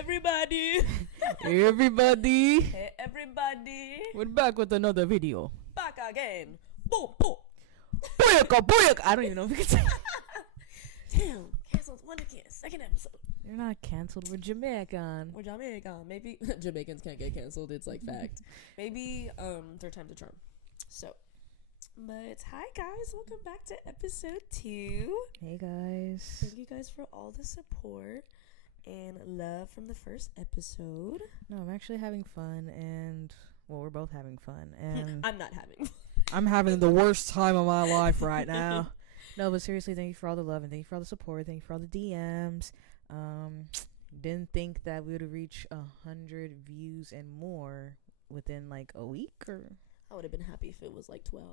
everybody. Everybody. Hey, everybody. We're back with another video. Back again. Boom, boom. Booyaka, booyaka. I don't even know if we can say. Damn. Canceled one again. Second episode. You're not canceled. We're Jamaican. We're Jamaican. Maybe Jamaicans can't get canceled. It's like fact. Maybe third time's a charm. So, but hi guys. Welcome back to episode 2. Hey guys. Thank you guys for all the support and love from the first episode. No, I'm actually having fun, and well, we're both having fun, and I'm not having fun. I'm having the worst time of my life right now. No, but seriously, thank you for all the love and thank you for all the support. Thank you for all the DMs. Didn't think that we would reach 100 views and more within like a week, or I would have been happy if it was like 12.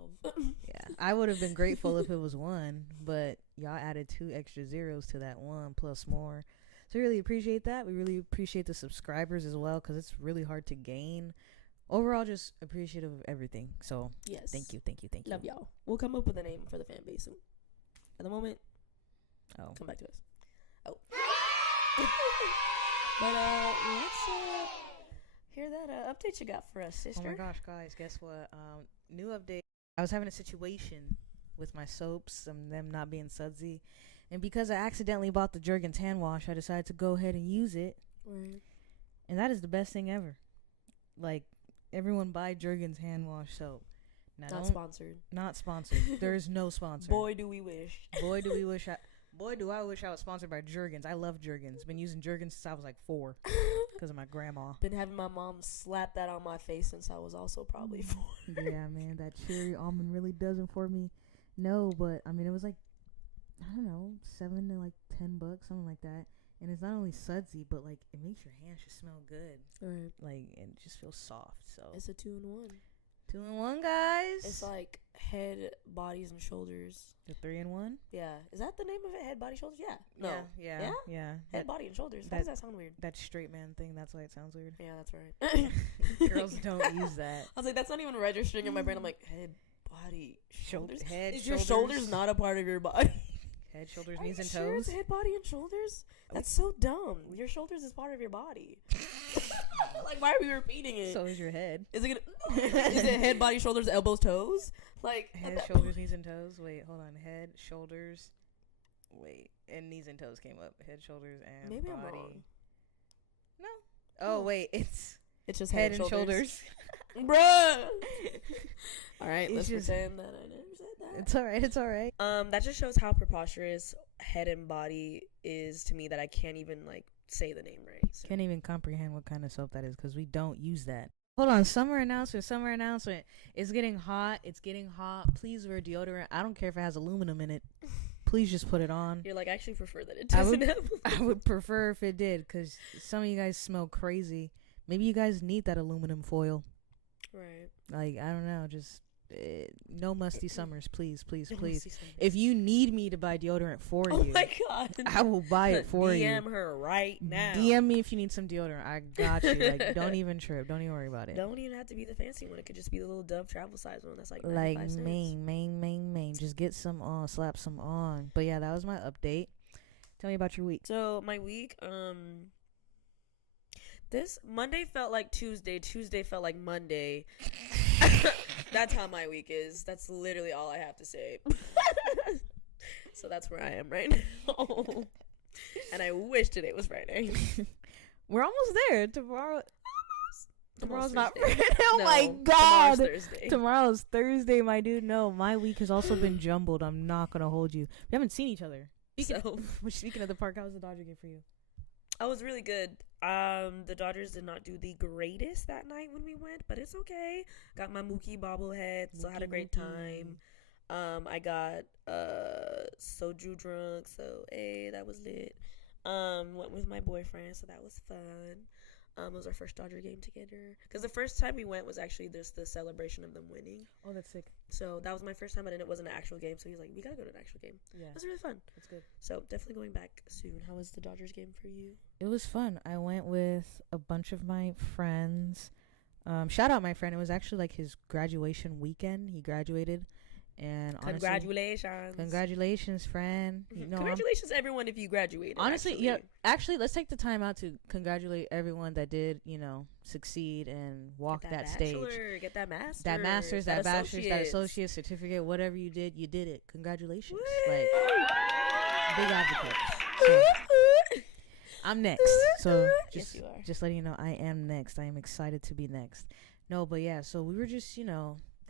yeah, I would have been grateful if it was 1, but y'all added 2 extra zeros to that 1 plus more. So we really appreciate that. We really appreciate the subscribers as well, because it's really hard to gain. Overall, just appreciative of everything. So yes, thank you. Love y'all. We'll come up with a name for the fan base soon. At the moment, come back to us. Oh. But let's hear that update you got for us, sister. Oh my gosh, guys, guess what? New update. I was having a situation with my soaps and them not being sudsy, and because I accidentally bought the Jergens hand wash, I decided to go ahead and use it. Right. And that is the best thing ever. Like, everyone buy Jergens hand wash soap. Now, Not sponsored. Not sponsored. There is no sponsor. Boy, do we wish. Boy, do I wish I was sponsored by Jergens. I love Jergens. Been using Jergens since I was like 4 because of my grandma. Been having my mom slap that on my face since I was also probably 4. Yeah, man, that cherry almond really does it for me. No, but I mean, it was like, I don't know, $7 to like $10, something like that. And it's not only sudsy, but like it makes your hands just smell good. Right. Like, and it just feels soft. So It's a 2-in-1. 2-in-1, guys. It's like head, bodies, and shoulders. The 3-in-1. Yeah. Is that the name of it? Head, body, shoulders? Yeah. No. Yeah. Head, body, and shoulders. Why does that sound weird? That straight man thing. That's why it sounds weird. Yeah, that's right. Girls don't use that. I was like, that's not even registering in my brain. I'm like, head, body, shoulders. Head, Is shoulders. your shoulders not a part of your body? Head, shoulders, Are knees, you and sure toes. it's head, body, and shoulders? That's so dumb. Your shoulders is part of your body. Like, why are we repeating it? So is your head. Is it gonna? Is it head, body, shoulders, elbows, toes? Like head, shoulders, knees, and toes. Wait, hold on. Head, shoulders. Wait, and knees and toes came up. Head, shoulders, and maybe body. I'm wrong. No. Oh wait, it's just head and shoulders. Bruh. All right, It's let's just, pretend that I never said that. It's all right. That just shows how preposterous head and body is to me that I can't even like say the name right. So. Can't even comprehend what kind of soap that is because we don't use that. Hold on, summer announcement. It's getting hot. Please wear deodorant. I don't care if it has aluminum in it. Please just put it on. You're like, I actually prefer that it doesn't have. I would prefer if it did, because some of you guys smell crazy. Maybe you guys need that aluminum foil. Right. Like, I don't know, just no musty summers, please. No musty summers. If you need me to buy deodorant for you, oh my god, I will buy it for you. DM her right now. DM me if you need some deodorant. I got you. Like, don't even trip. Don't even worry about it. Don't even have to be the fancy one. It could just be the little Dove travel size one. That's like main. Just get some on, slap some on. But yeah, that was my update. Tell me about your week. So my week, this Monday felt like Tuesday. Tuesday felt like Monday. That's how my week is. That's literally all I have to say. So that's where I am right now. And I wish today was Friday. We're almost there. Tomorrow's not Friday. Oh no, my god. Tomorrow's Thursday. Tomorrow's Thursday, my dude. No, my week has also been jumbled. I'm not going to hold you. We haven't seen each other. Speaking of the park, how was the Dodger game for you? I was really good. The Dodgers did not do the greatest that night when we went, but it's okay. Got my Mookie bobblehead, so had a great time. I got soju drunk, so hey, that was lit. Went with my boyfriend, so that was fun. It was our first Dodger game together. Because the first time we went was actually just the celebration of them winning. Oh, that's sick. So that was my first time, and it wasn't an actual game. So he's like, we gotta go to an actual game. Yeah. It was really fun. That's good. So definitely going back soon. How was the Dodgers game for you? It was fun. I went with a bunch of my friends. Shout out my friend. It was actually like his graduation weekend. He graduated. And honestly, congratulations, friend. Congratulations, everyone, if you graduated. Honestly, actually, let's take the time out to congratulate everyone that did, succeed and walk that stage. Get that master's. That master's, that bachelor's, that associate certificate, whatever you did it. Congratulations. Woo! Like, big advocate. So, I'm next. So, just letting you know, I am next. I am excited to be next. No, but yeah, so we were just,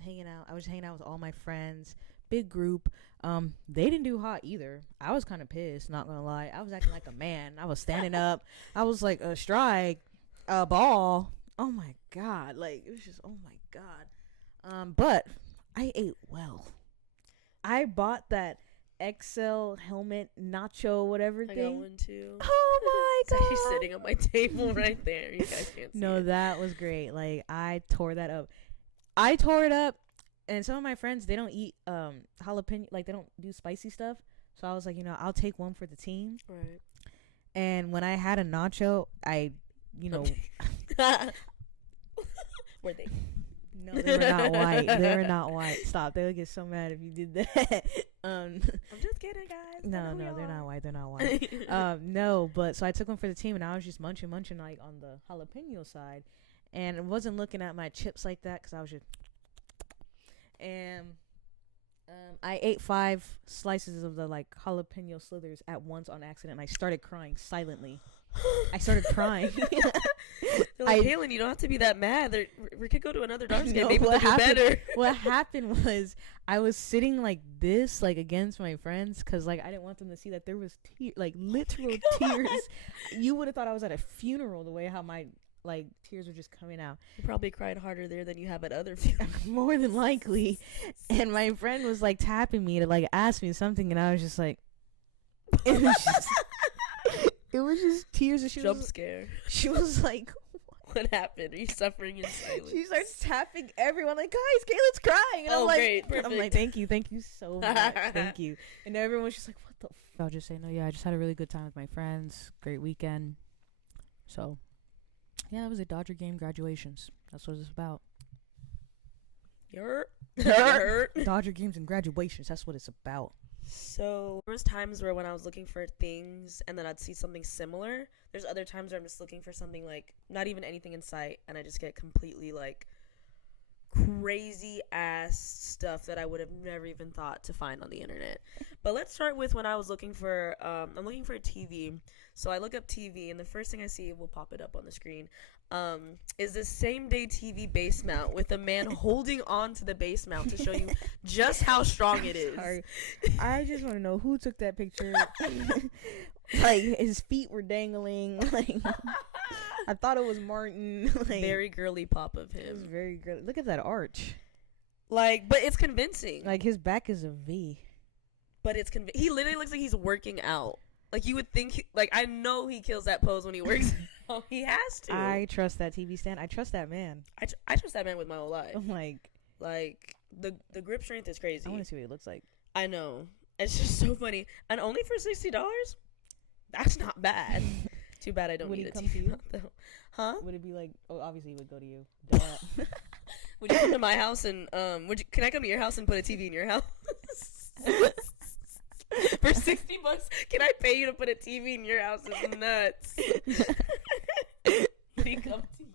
hanging out. I was hanging out with all my friends, big group. They didn't do hot either. I was kind of pissed, not gonna lie. I was acting like a man. I was standing up. I was like a strike, a ball. Oh my god, like it was just oh my god. But I ate well. I bought that XL helmet nacho whatever thing. I got one too. Oh my god, it's actually sitting on my table right there. You guys can't see. No, that was great. Like I tore that up. I tore it up, and some of my friends, they don't eat jalapeno, like they don't do spicy stuff. So I was like, I'll take one for the team. Right. And when I had a nacho, Were they? No, they were not white. They were not white. Stop. They would get so mad if you did that. I'm just kidding, guys. No, they're not white. They're not white. No, but so I took one for the team, and I was just munching like on the jalapeno side. And I wasn't looking at my chips like that because I was just. And I ate 5 slices of the like jalapeno slithers at once on accident. And I started crying silently. I started crying. Like, Kaylin, you don't have to be that mad. We could go to another dance game. Maybe they'll do better. What happened was I was sitting like this, like against my friends, because like I didn't want them to see that there was literal tears. You would have thought I was at a funeral the way how my tears were just coming out. You probably cried harder there than you have at other funerals. More than likely. And my friend was like tapping me to like ask me something, and I was just like, it was just tears. And Jump scare. She was like, what happened? Are you suffering in silence? She starts tapping everyone like, guys, Kayla's crying. And I'm like, great, perfect. I'm like, thank you so much, thank you. And everyone's just like, what the I'll just say, no, yeah, I just had a really good time with my friends. Great weekend. So, yeah, it was a Dodger game, graduations. That's what it's about. Dodger games and graduations. That's what it's about. So there was times where when I was looking for things and then I'd see something similar. There's other times where I'm just looking for something like not even anything in sight, and I just get completely like crazy ass stuff that I would have never even thought to find on the internet. But let's start with when I was looking for I'm looking for a TV. So I look up TV, and the first thing I see, will pop it up on the screen, is this same day TV base mount with a man holding on to the base mount to show you just how strong it is. Sorry. I just want to know who took that picture. Like his feet were dangling. Like I thought it was Martin. Like, very girly pop of him. It was very girly. Look at that arch. Like, but it's convincing. Like his back is a V. But it's he literally looks like he's working out. Like you would think. I know he kills that pose when he works. Oh, he has to. I trust that TV stand. I trust that man. I trust that man with my whole life. Like the grip strength is crazy. I want to see what he looks like. I know. It's just so funny. And only for $60? That's not bad. Too bad I don't need a TV mount, though. Huh? Would it be like? Oh, obviously it would go to you. Would you come to my house and can I come to your house and put a TV in your house? For $60, can I pay you to put a TV in your house? It's nuts. We come to you.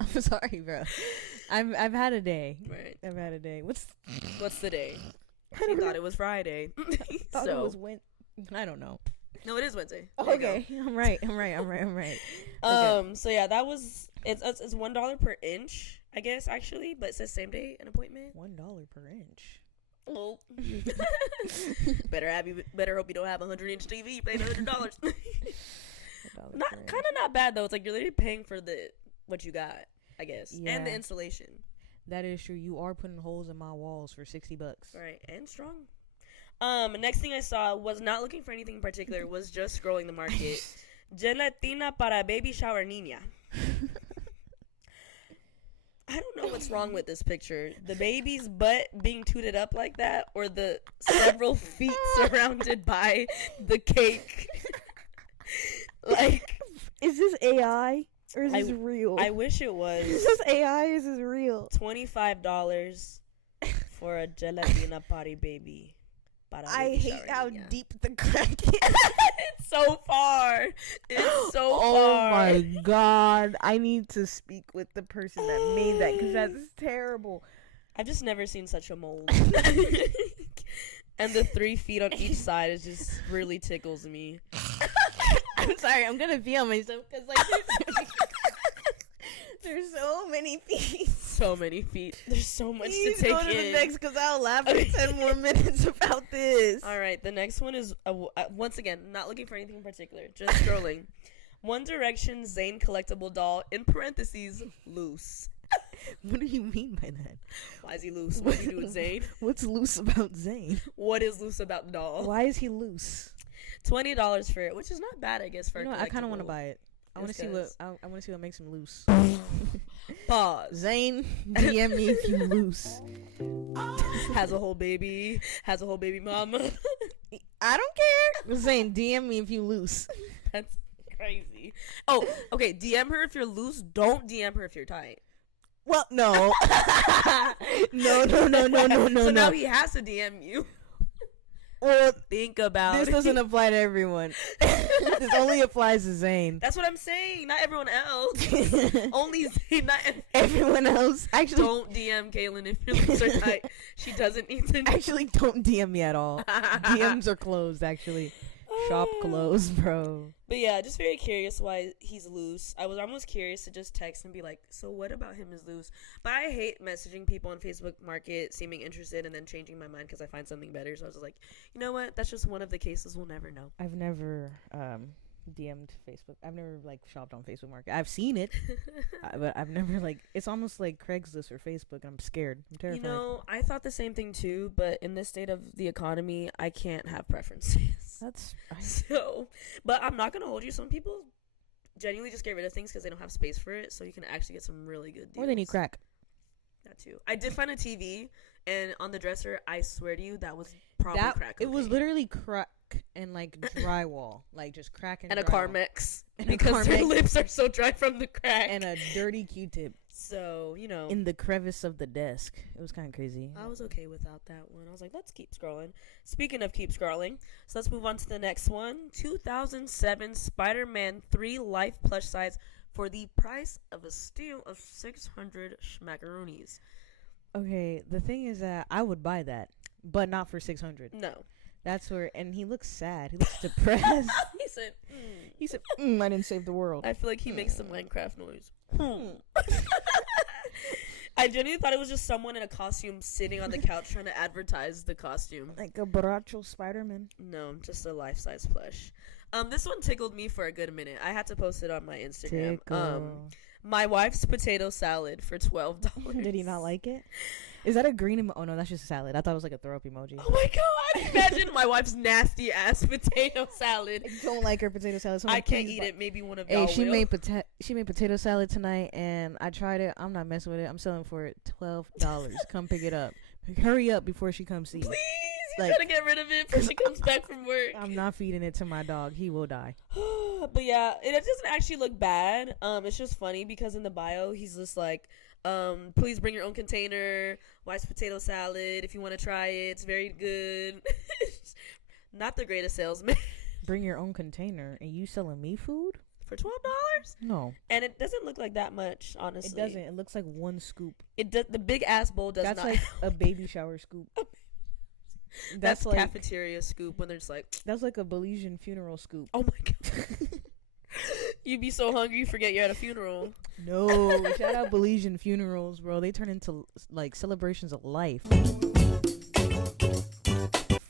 I'm sorry, bro. I've had a day. Right. I've had a day. What's the day? I thought it was Friday. I thought it was I don't know. No, it is Wednesday. Okay, I'm right. Okay. So yeah, that was it's $1 per inch, I guess actually, but it says same day an appointment. $1 per inch. Oh. Better hope you don't have a 100-inch TV. You paid $100. Not bad though. It's like you're literally paying for what you got, I guess, and the installation. That is true. You are putting holes in my walls for $60. Right, and strong. Next thing I saw, was not looking for anything in particular, was just scrolling the market. Gelatina para baby shower niña. I don't know what's wrong with this picture. The baby's butt being tooted up like that, or the several feet surrounded by the cake. Like, is this AI or is this real? I wish it was. Is this AI or is this real? $25 for a gelatina party, baby. I hate how deep the crack is. It's so far. It's so far. Oh my god. I need to speak with the person that made that because that's terrible. I've just never seen such a mold. And the 3 feet on each side is just really tickles me. I'm sorry. I'm going to feel myself because like there's so many feet. So many feet. There's so much Please to take go to in. the next because I'll laugh for 10 more minutes about this. All right, the next one is once again not looking for anything in particular, just scrolling. One Direction Zayn collectible doll in parentheses loose. What do you mean by that? Why is he loose? What do you do with Zayn? What's loose about Zayn? What is loose about the doll? Why is he loose? $20 for it, which is not bad, I guess. For I kind of want to buy it. I want to see what I want to see what makes him loose. Pause. Zayn, DM me if you loose. Has a whole baby. Has a whole baby mama. I don't care. Zayn, DM me if you loose. That's crazy. Oh, okay. DM her if you're loose. Don't DM her if you're tight. Well, no. No. So now he has to DM you. Well, think about this it. doesn't apply to everyone. This only applies to Zayn. That's what I'm saying. Not everyone else. Only Zayn. Not everyone else. Actually, don't DM Kaylin if you're loose or tight. She doesn't need to. Actually, don't DM me at all. DMs are closed. Actually, shop closed, bro. But yeah, just very curious why he's loose. I was almost curious to just text and be like, so what about him is loose? But I hate messaging people on Facebook Market, seeming interested, and then changing my mind because I find something better. So I was just like, you know what? That's just one of the cases we'll never know. I've never DM'd Facebook. I've never like shopped on Facebook Market. I've seen it, but I've never like. It's almost like Craigslist or Facebook, and I'm scared. I'm terrified. You know, I thought the same thing too, but in this state of the economy, I can't have preferences. That's so. But I'm not gonna hold you. Some people genuinely just get rid of things because they don't have space for it, so you can actually get some really good deals. Or they need crack. That too. I did find a TV, and on the dresser, I swear to you, that was probably crack. It was literally crack and like drywall, like just crack and a drywall. Carmex And because their lips are so dry from the crack and a dirty Q-tip. So in the crevice of the desk, it was kind of crazy. I was okay without that one. I was like, let's keep scrolling. Speaking of keep scrolling, so let's move on to the next one. 2007 Spider-Man 3 Life plush size for the price of a steal of 600 schmackaroonies. Okay, the thing is that I would buy that, but not for 600. No. That's where, and he looks sad. He looks depressed. He said, I didn't save the world. I feel like he makes some Minecraft noise. I genuinely thought it was just someone in a costume sitting on the couch trying to advertise the costume. Like a Baracho Spider-Man. No, just a life-size plush. This one tickled me for a good minute. I had to post it on my Instagram. My wife's potato salad for $12. Did he not like it? Is that a green oh no, that's just a salad. I thought it was like a throw up emoji. Oh my god, imagine my wife's nasty ass potato salad. I don't like her potato salad. So I can't eat it. Maybe one of y'all she made potato salad tonight and I tried it. I'm not messing with it. I'm selling for it $12. Come pick it up. Hurry up before she comes see. Please, you gotta get rid of it before she comes back from work. I'm not feeding it to my dog. He will die. But yeah, it doesn't actually look bad. It's just funny because in the bio he's just like, please bring your own container, wife's potato salad if you want to try it. It's very good. Not the greatest salesman. Bring your own container and you selling me food? For $12? No. And it doesn't look like that much, honestly. It doesn't. It looks like one scoop. It does. The big ass bowl does That's not. That's like a baby shower scoop. That's like cafeteria scoop when they're just like. That's like a Belizean funeral scoop. Oh my god. You'd be so hungry you forget you're at a funeral. No. Shout out Belizean funerals, bro. They turn into like celebrations of life.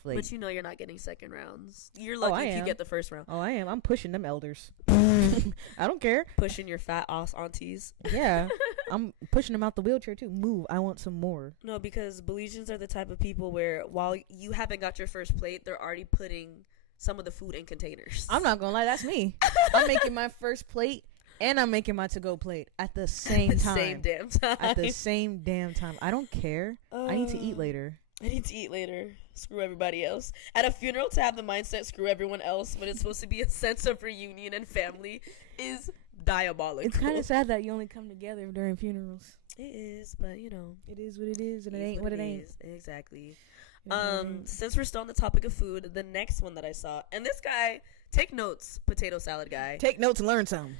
But you know you're not getting second rounds. You're lucky if you get the first round. Oh, I am. I'm pushing them elders. I don't care. Pushing your fat ass aunties. Yeah. I'm pushing them out the wheelchair too. Move. I want some more. No, because Belizeans are the type of people where while you haven't got your first plate, they're already putting some of the food in containers. I'm not gonna lie, that's me. I'm making my first plate and I'm making my to-go plate at the same time. Same damn time. At the same damn time. I don't care. I need to eat later. Screw everybody else. At a funeral, to have the mindset screw everyone else when it's supposed to be a sense of reunion and family is diabolical. It's kind of sad that you only come together during funerals. It is, but you know, It is what it is, and it ain't what it ain't. Exactly. Mm-hmm. Since we're still on the topic of food, the next one that I saw, and this guy, take notes, potato salad guy. Take notes and learn some.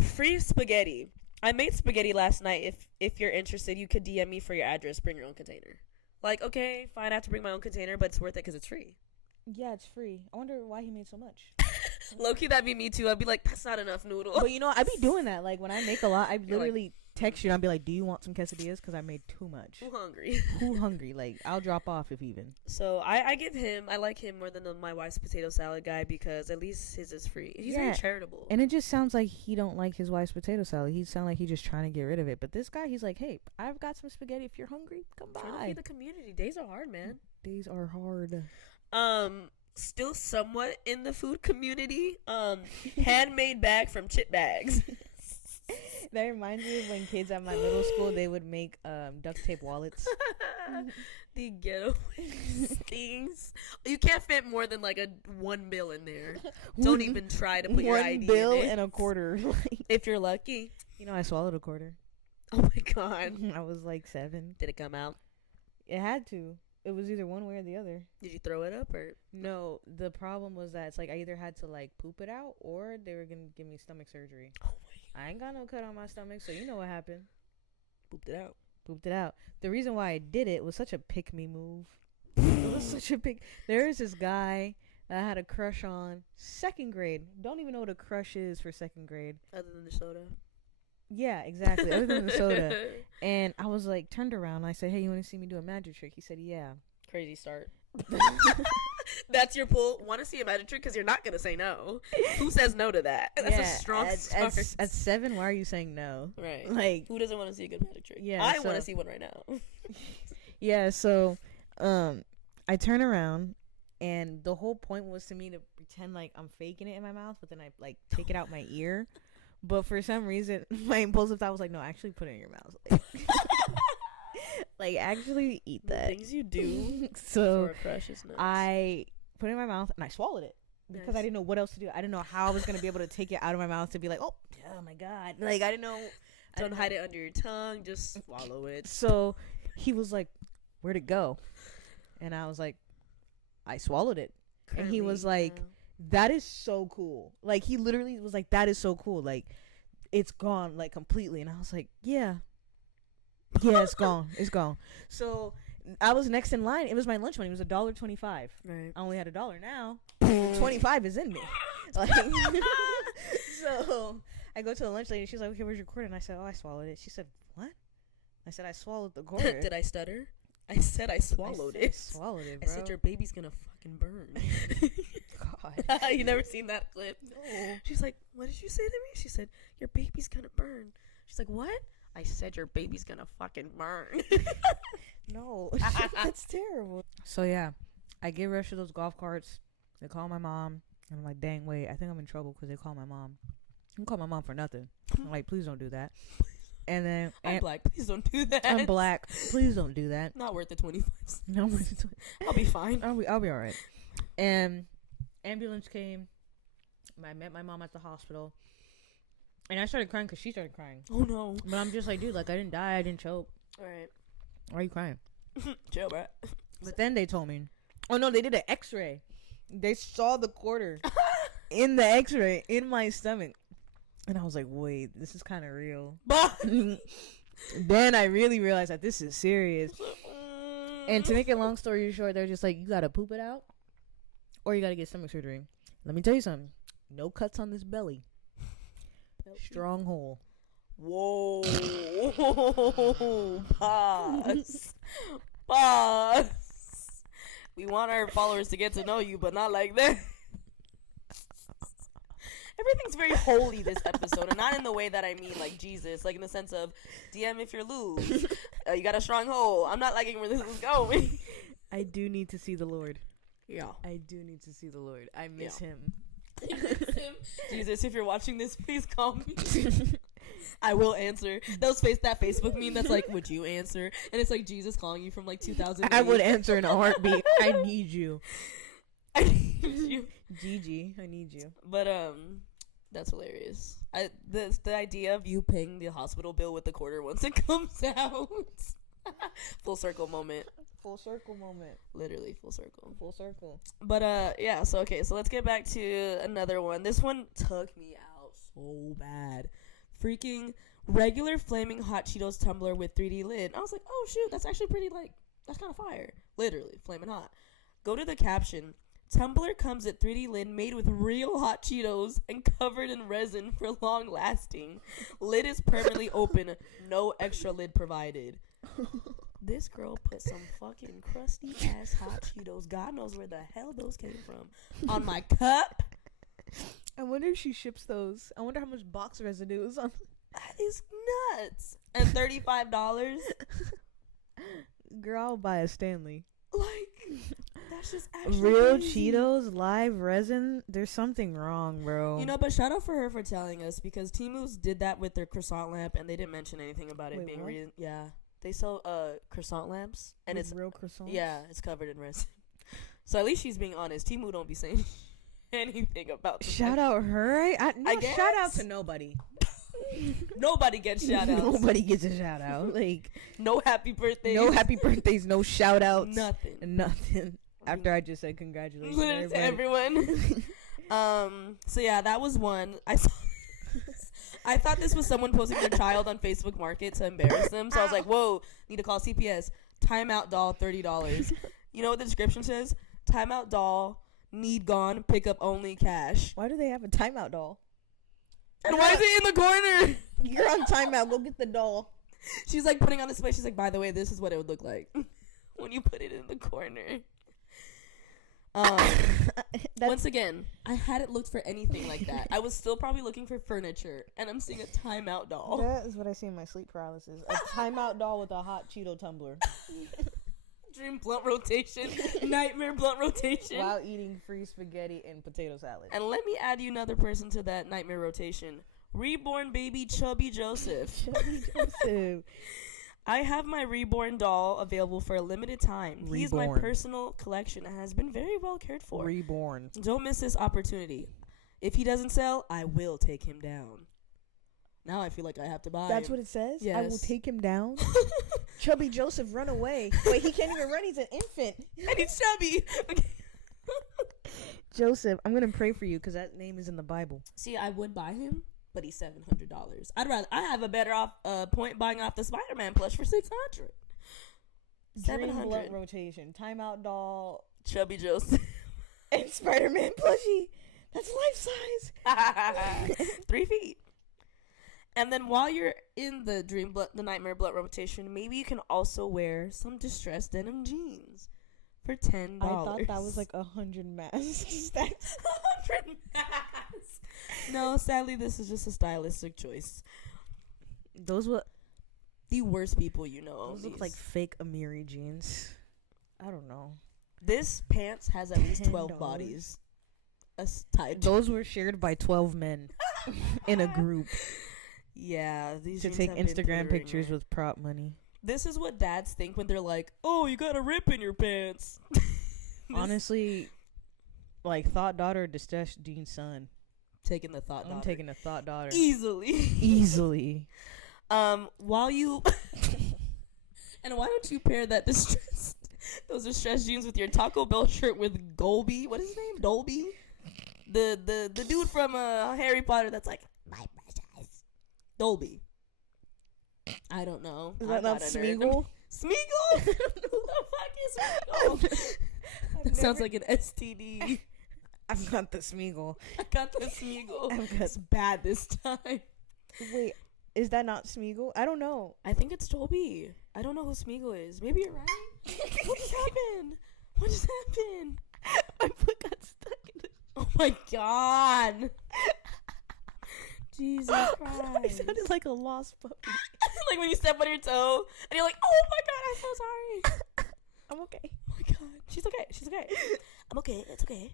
Free spaghetti. I made spaghetti last night. If you're interested, you could DM me for your address. Bring your own container. Like, okay, fine, I have to bring my own container, but it's worth it because it's free. Yeah, it's free. I wonder why he made so much. Low-key, that'd be me too. I'd be like, that's not enough noodle. But you know, I be doing that. Like when I make a lot, I literally text you and I'll be like, do you want some quesadillas? Because I made too much. Who hungry? Who hungry? Like, I'll drop off if even. So I like him more than my wife's potato salad guy because at least his is free. He's very charitable. And it just sounds like he don't like his wife's potato salad. He sound like he's just trying to get rid of it. But this guy, he's like, hey, I've got some spaghetti. If you're hungry, come by. Trying to feed the community. Days are hard, man. Days are hard. Still somewhat in the food community. Handmade bag from Chip Bags. That reminds me of when kids at my middle school, they would make duct tape wallets. The ghetto things. You can't fit more than like a $1 bill in there. Don't even try to put your ID $1 bill in it. and a quarter. If you're lucky. You know, I swallowed a quarter. Oh my god. I was like 7. Did it come out? It had to. It was either one way or the other. Did you throw it up or? No, the problem was that it's like I either had to like poop it out or they were gonna give me stomach surgery. Oh my god. I ain't got no cut on my stomach, so you know what happened. Pooped it out. Pooped it out. The reason why I did it was such a pick me move. It was such a pick. There is this guy that I had a crush on 2nd grade. Don't even know what a crush is for 2nd grade. Other than the soda. Yeah, exactly. Other than the soda. And I was like, turned around and I said, hey, you want to see me do a magic trick? He said, yeah. Crazy start. That's your pull. Want to see a magic trick? Because you're not going to say no. Who says no to that? That's a strong start. At 7, why are you saying no? Right. Like, who doesn't want to see a good magic trick? Yeah, I want to see one right now. Yeah, so I turn around and the whole point was to me to pretend like I'm faking it in my mouth, but then I like take it out my ear. But for some reason, my impulsive thought was like, no, actually put it in your mouth. Like, like actually eat that. The things you do so for a crush is nuts. I put it in my mouth and I swallowed it because I didn't know what else to do. I didn't know how I was going to be able to take it out of my mouth to be like, oh my God. Like, I didn't know. Don't hide it under your tongue. Just swallow it. So he was like, where'd it go? And I was like, I swallowed it. And he was like, that is so cool. Like, he literally was like, that is so cool. Like, it's gone, like, completely. And I was like, yeah, it's gone. It's gone. So I was next in line. It was my lunch money. It was $1.25. Right. I only had $1 now. 25 is in me. Like, so I go to the lunch lady. She's like, okay, where's your quarter? And I said, oh, I swallowed it. She said, what? I said, I swallowed the quarter. Did I stutter? I said I swallowed it. Swallowed it, I bro. said your baby's gonna fucking burn. God. You never seen that clip? No. She's like, what did you say to me? She said, your baby's gonna burn. She's like, what? I said your baby's gonna fucking burn. No. That's terrible. So yeah, I get rushed to those golf carts. They call my mom. And I'm like, dang, wait, I think I'm in trouble because they call my mom. I can call my mom for nothing. I'm like, please don't do that. And then I'm black. Please don't do that. I'm black. Please don't do that. Not worth the 25. No, I'll be fine. I'll be all right. And ambulance came. I met my mom at the hospital. And I started crying because she started crying. Oh, no. But I'm just like, dude, like, I didn't die. I didn't choke. All right. Why are you crying? Chill, bro. But then they told me, oh, no, they did an x-ray. They saw the quarter in the x-ray in my stomach. And I was like, wait, this is kind of real. Then I really realized that this is serious. And to make it long story short, they're just like, you got to poop it out or you got to get stomach surgery. Let me tell you something. No cuts on this belly. Strong hole. Whoa. Pause. Pause. We want our followers to get to know you, but not like that. Everything's very holy this episode, and not in the way that I mean like Jesus, like in the sense of DM if you're loose. You got a strong hole. I'm not liking where this is going. I do need to see the Lord. Yeah. I do need to see the Lord. I miss him. Jesus, if you're watching this, please call me. I will answer. That Facebook meme that's like, would you answer? And it's like Jesus calling you from like 2000. I would answer in a heartbeat. I need you. I need you. Gigi, I need you. But That's hilarious. The idea of you paying the hospital bill with the quarter once it comes out. Full circle moment. Full circle moment. Literally full circle. Full circle. But yeah, so okay, so let's get back to another one. This one took me out so bad. Freaking regular flaming hot Cheetos tumbler with 3D lid. I was like, oh shoot, that's actually pretty, like, that's kind of fire. Literally flaming hot. Go to the caption. Tumbler comes with 3D lid made with real hot Cheetos and covered in resin for long lasting. Lid is permanently open. No extra lid provided. This girl put some fucking crusty ass hot Cheetos, God knows where the hell those came from, on my cup. I wonder if she ships those. I wonder how much box residue is on. That is nuts. And $35. Girl, I'll buy a Stanley. Like, that's just actually real crazy. Cheetos, live resin. There's something wrong, bro. You know, but shout out for her for telling us, because Temu's did that with their croissant lamp and they didn't mention anything about it. Wait, being real. Yeah, they sell croissant lamps and with it's real croissants. Yeah, it's covered in resin. So at least she's being honest. Temu don't be saying anything about this. Shout out her. I guess. Shout out to nobody. Nobody gets shout outs. Nobody gets a shout out. Like, no happy birthdays. No happy birthdays, no shout outs. Nothing. After I just said congratulations to everyone. So yeah, that was one. I thought this was someone posting their child on Facebook Market to embarrass them. So I was like, whoa, need to call CPS. Timeout doll, $30. You know what the description says? Timeout doll, need gone, pick up only cash. Why do they have a timeout doll? And why is it in the corner? You're on timeout. Go get the doll. She's like putting on display. She's like, by the way, this is what it would look like when you put it in the corner. Once again, I hadn't looked for anything like that. I was still probably looking for furniture, and I'm seeing a timeout doll. That is what I see in my sleep paralysis. A timeout doll with a hot Cheeto tumbler. Dream blunt rotation. Nightmare blunt rotation. While eating free spaghetti and potato salad. And let me add you another person to that nightmare rotation. Reborn baby Chubby Joseph. Chubby Joseph. I have my reborn doll available for a limited time. He's my personal collection and has been very well cared for. Reborn. Don't miss this opportunity. If he doesn't sell, I will take him down. Now I feel like I have to buy That's him. what it says? Yes. I will take him down? Chubby Joseph, run away. Wait, he can't even run. He's an infant. And he's chubby. Okay. Joseph, I'm going to pray for you because that name is in the Bible. See, I would buy him, but he's $700. I have a better off point buying off the Spider-Man plush for $600. Dream blunt rotation. Timeout doll. Chubby Joseph. And Spider-Man plushie. That's life size. 3 feet. And then while you're in the the nightmare blunt rotation, maybe you can also wear some distressed denim jeans for $10. I thought that was like 100 masks. 100 masks. No, sadly, this is just a stylistic choice. Those were the worst people you know. Those look like fake Amiri jeans. I don't know. This pants has at least 12 bodies. Tied. Those were shared by 12 men in a group. Yeah, these to take Instagram pictures with prop money. This is what dads think when they're like, "Oh, you got a rip in your pants." Honestly, like thought daughter, distressed Dean's son. Taking the thought daughter. I'm taking the thought daughter easily. While you and why don't you pair that those distressed jeans with your Taco Bell shirt with Golby? What is his name? Dolby. The dude from Harry Potter that's like my precious Dolby. I don't know. Is that not Smeagol? Smeagol? Who the fuck is Smeagol? That sounds like an STD. I've got the Smeagol. I got the Smeagol. It's bad this time. Wait, is that not Smeagol? I don't know. I think it's Dolby. I don't know who Smeagol is. Maybe you're right. What just happened? What just happened? My foot got stuck in it. Oh my god. Jesus Christ. I sounded like a lost puppy. Like when you step on your toe and you're like, oh my god, I'm so sorry. I'm okay. Oh my god. She's okay. She's okay. I'm okay. It's okay.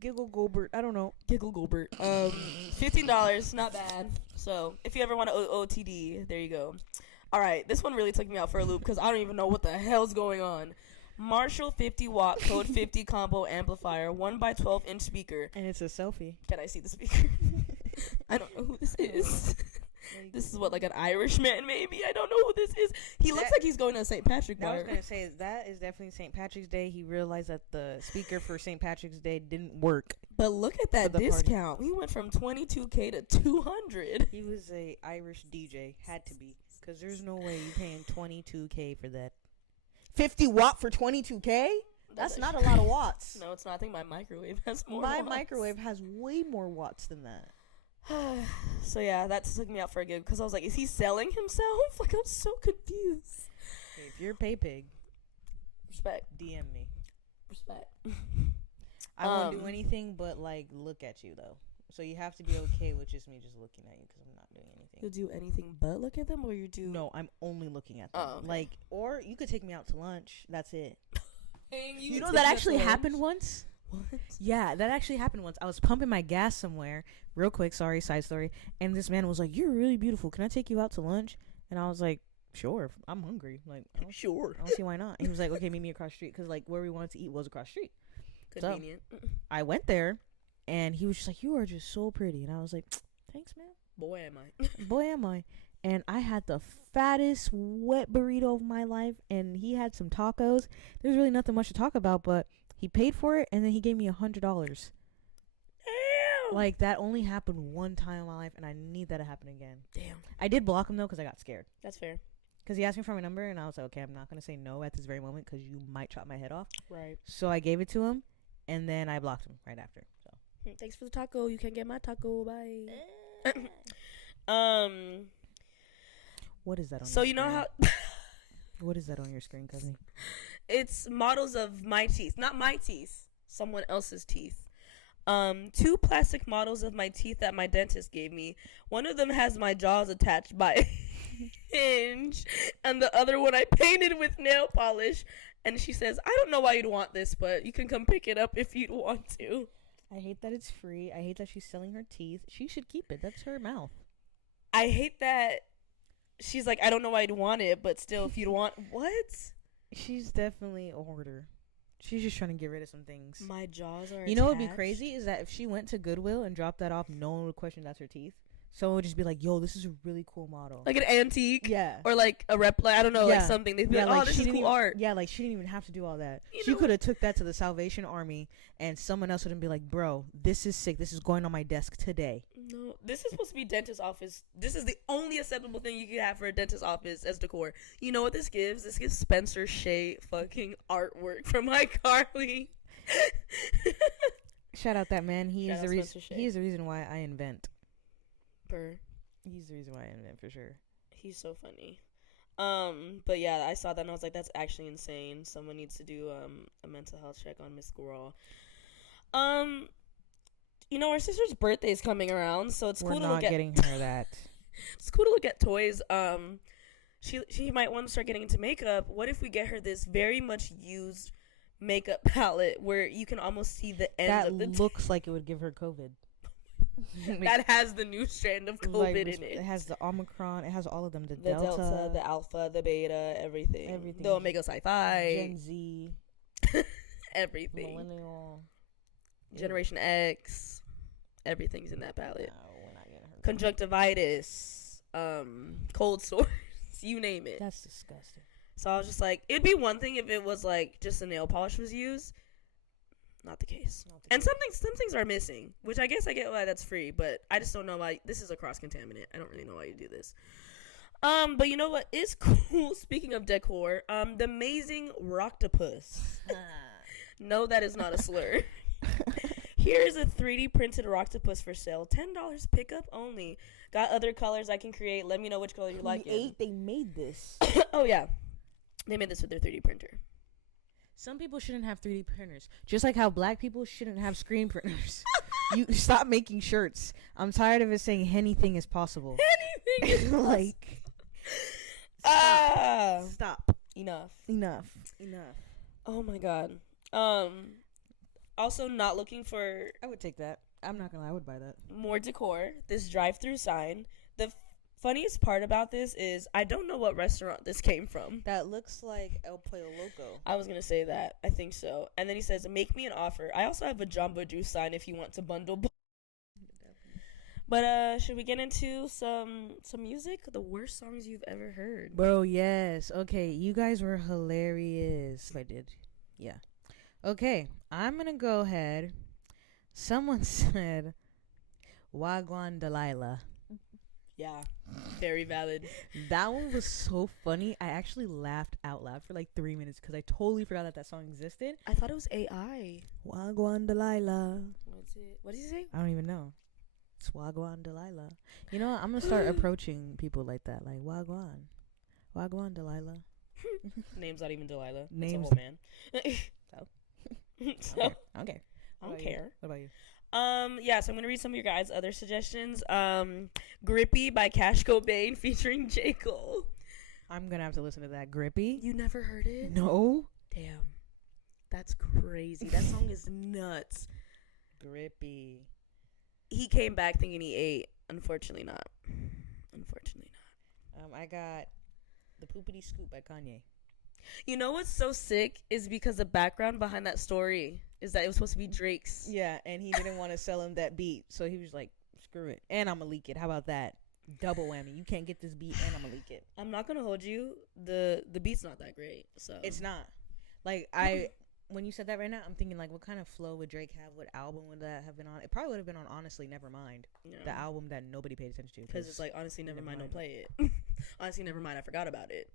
Giggle Gilbert. I don't know. Giggle Gilbert. $15. Not bad. So if you ever want to OTD, there you go. All right. This one really took me out for a loop because I don't even know what the hell's going on. Marshall 50 watt code 50 combo amplifier 1x12 inch speaker. And it's a selfie. Can I see the speaker? I don't know who this is. This is what, like an Irishman, maybe? I don't know who this is. He looks like he's going to St. Patrick Bar. I was gonna say that is definitely St. Patrick's Day. He realized that the speaker for St. Patrick's Day didn't work. But look at that discount. We went from $22K to $200. He was a Irish DJ, had to be, because there's no way you're paying $22K for that. 50 watt for $22K? That's not a lot of watts. No, it's not. I think my microwave has more. My watts. Microwave has way more watts than that. So yeah, that took me out for a gig because I was like, is he selling himself? Like, I'm so confused. Hey, if you're a pay pig, respect. DM me. Respect. I won't do anything but like look at you though. So you have to be okay with just me just looking at you because I'm not doing anything. You'll do anything but look at them, or you do? No, I'm only looking at them. Oh, okay. Like, or you could take me out to lunch. That's it. You know that actually happened once? What? Yeah, that actually happened once. I was pumping my gas somewhere, real quick, sorry, side story, and this man was like, "You're really beautiful. Can I take you out to lunch?" And I was like, "Sure, I'm hungry." Like, sure. I don't see why not. He was like, "Okay, meet me across the street," because like where we wanted to eat was across the street. Convenient. So, I went there, and he was just like, "You are just so pretty," and I was like, "Thanks, man." Boy, am I. Boy, am I. And I had the fattest wet burrito of my life, and he had some tacos. There's really nothing much to talk about, but he paid for it, and then he gave me $100. Damn. Like, that only happened one time in my life, and I need that to happen again. Damn. I did block him, though, because I got scared. That's fair. Because he asked me for my number, and I was like, okay, I'm not going to say no at this very moment, because you might chop my head off. Right. So I gave it to him, and then I blocked him right after. So thanks for the taco. You can get my taco. Bye. What is that on so your you know screen? how What is that on your screen, cousin? it's models of my teeth, not my teeth, someone else's teeth. 2 plastic models of my teeth that my dentist gave me. One of them has my jaws attached by a hinge, and the other one I painted with nail polish. And she says, I don't know why you'd want this, but you can come pick it up if you'd want to. I hate that it's free. I hate that she's selling her teeth. She should keep it. That's her mouth. I hate that she's like, I don't know why you'd want it, but still, if you'd want... What? She's definitely a hoarder. She's just trying to get rid of some things. My jaws are You know what would be crazy is that if she went to Goodwill and dropped that off, no one would question that's her teeth. Someone would just be like, yo, this is a really cool model. Like an antique? Yeah. Or like a replica, I don't know, like something. They'd be like, oh, this is cool art. Yeah, like she didn't even have to do all that. She could have took that to the Salvation Army and someone else would be like, bro, this is sick. This is going on my desk today. No, this is supposed to be dentist office. This is the only acceptable thing you can have for a dentist office as decor. You know what this gives? This gives Spencer Shea fucking artwork from iCarly. Shout out that man. He Shout is out the reason. Spencer Shea. He is the reason why I invent. Per. He's the reason why I invent for sure. He's so funny. But yeah, I saw that and I was like, that's actually insane. Someone needs to do a mental health check on Miss Squirrel. You know, our sister's birthday is coming around, so it's cool to look at. We're not getting her that. It's cool to look at toys. She might want to start getting into makeup. What if we get her this very much used makeup palette where you can almost see the end of the looks like it would give her COVID. That has the new strand of COVID in it. It has the Omicron. It has all of them. The Delta, the Alpha, the Beta, everything. The Omega Sci-Fi. Gen Z. Everything. Millennial. Generation X. Everything's in that palette. No, we're not getting her. Conjunctivitis. Cold sores. You name it. That's disgusting. So I was just like, it'd be one thing if it was like just a nail polish was used. Not the case. And some things are missing, which I guess I get why that's free, but I just don't know why. This is a cross-contaminant. I don't really know why you do this. But you know what is cool? Speaking of decor, the amazing Roctopus. No, that is not a slur. Here's a 3D printed Roctopus for sale. $10 pickup only. Got other colors I can create. Let me know which color you like. They made this. Oh, yeah. They made this with their 3D printer. Some people shouldn't have 3D printers. Just like how black people shouldn't have screen printers. You stop making shirts. I'm tired of it saying anything is possible. Anything is possible. Like, stop. Enough. Oh my god. Also not looking for I would take that. I'm not gonna lie, I would buy that. more decor. This drive-through sign. The funniest part about this is I don't know what restaurant this came from. That looks like El Pollo Loco. I was gonna say that. I think so. And then he says, make me an offer. I also have a Jamba Juice sign if you want to bundle. But should we get into some music? The worst songs you've ever heard. Bro, yes. Okay, you guys were hilarious. If I did. Yeah. Okay, I'm going to go ahead. Someone said, Wagwan Delilah. Yeah, very valid. That one was so funny. I actually laughed out loud for like 3 minutes because I totally forgot that song existed. I thought it was AI. Wagwan Delilah. What's it? What did he say? I don't even know. It's Wagwan Delilah. You know what? I'm going to start approaching people like that. Like, Wagwan. Wagwan Delilah. Name's not even Delilah. Name's it's a whole man. So, okay. I don't care. What about you? Yeah, so I'm gonna read some of your guys' other suggestions. Grippy by Cash Cobain featuring J. Cole. I'm gonna have to listen to that. Grippy? You never heard it? No. Damn. That's crazy. That song is nuts. Grippy. He came back thinking he ate. Unfortunately not. I got The Poopity Scoop by Kanye. You know what's so sick is because the background behind that story is that it was supposed to be Drake's. Yeah, and he didn't want to sell him that beat, so he was like, screw it. And I'm gonna leak it. How about that? Double whammy. You can't get this beat and I'm gonna leak it. I'm not gonna hold you. The beat's not that great. So It's not. Like, when you said that right now, I'm thinking, like, what kind of flow would Drake have? What album would that have been on? It probably would have been on Honestly Nevermind. Yeah. The album that nobody paid attention to. Because it's like, honestly, never mind, don't play it. Honestly, never mind, I forgot about it.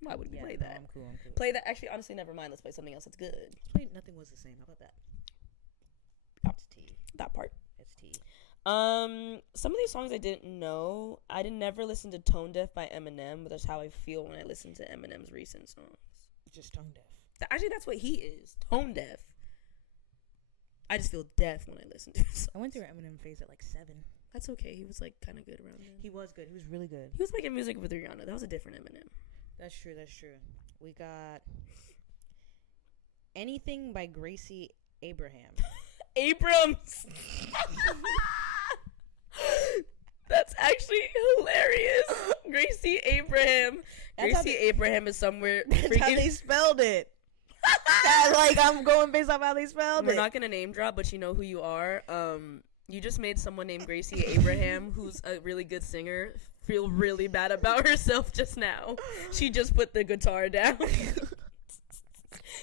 Why would we play that? I'm cool. Play that. Actually, honestly, never mind. Let's play something else that's good. Play Nothing Was the Same. How about that? It's T. That part. It's T. Some of these songs I didn't know. I didn't never listen to Tone Deaf by Eminem, but that's how I feel when I listen to Eminem's recent songs. Just tone deaf. Actually, that's what he is. Tone deaf. I just feel deaf when I listen to his songs. I went through an Eminem phase at like 7. That's okay. He was like kind of good around then. He was good. He was really good. He was making music with Rihanna. That was a different Eminem. That's true. We got Anything by Gracie Abraham. Abrams. That's actually hilarious. Gracie Abraham. Gracie Abraham is somewhere. That's how they spelled it. Like, I'm going based off how they spelled it. We're not gonna name drop, but you know who you are. You just made someone named Gracie Abraham, who's a really good singer, feel really bad about herself just now. She just put the guitar down.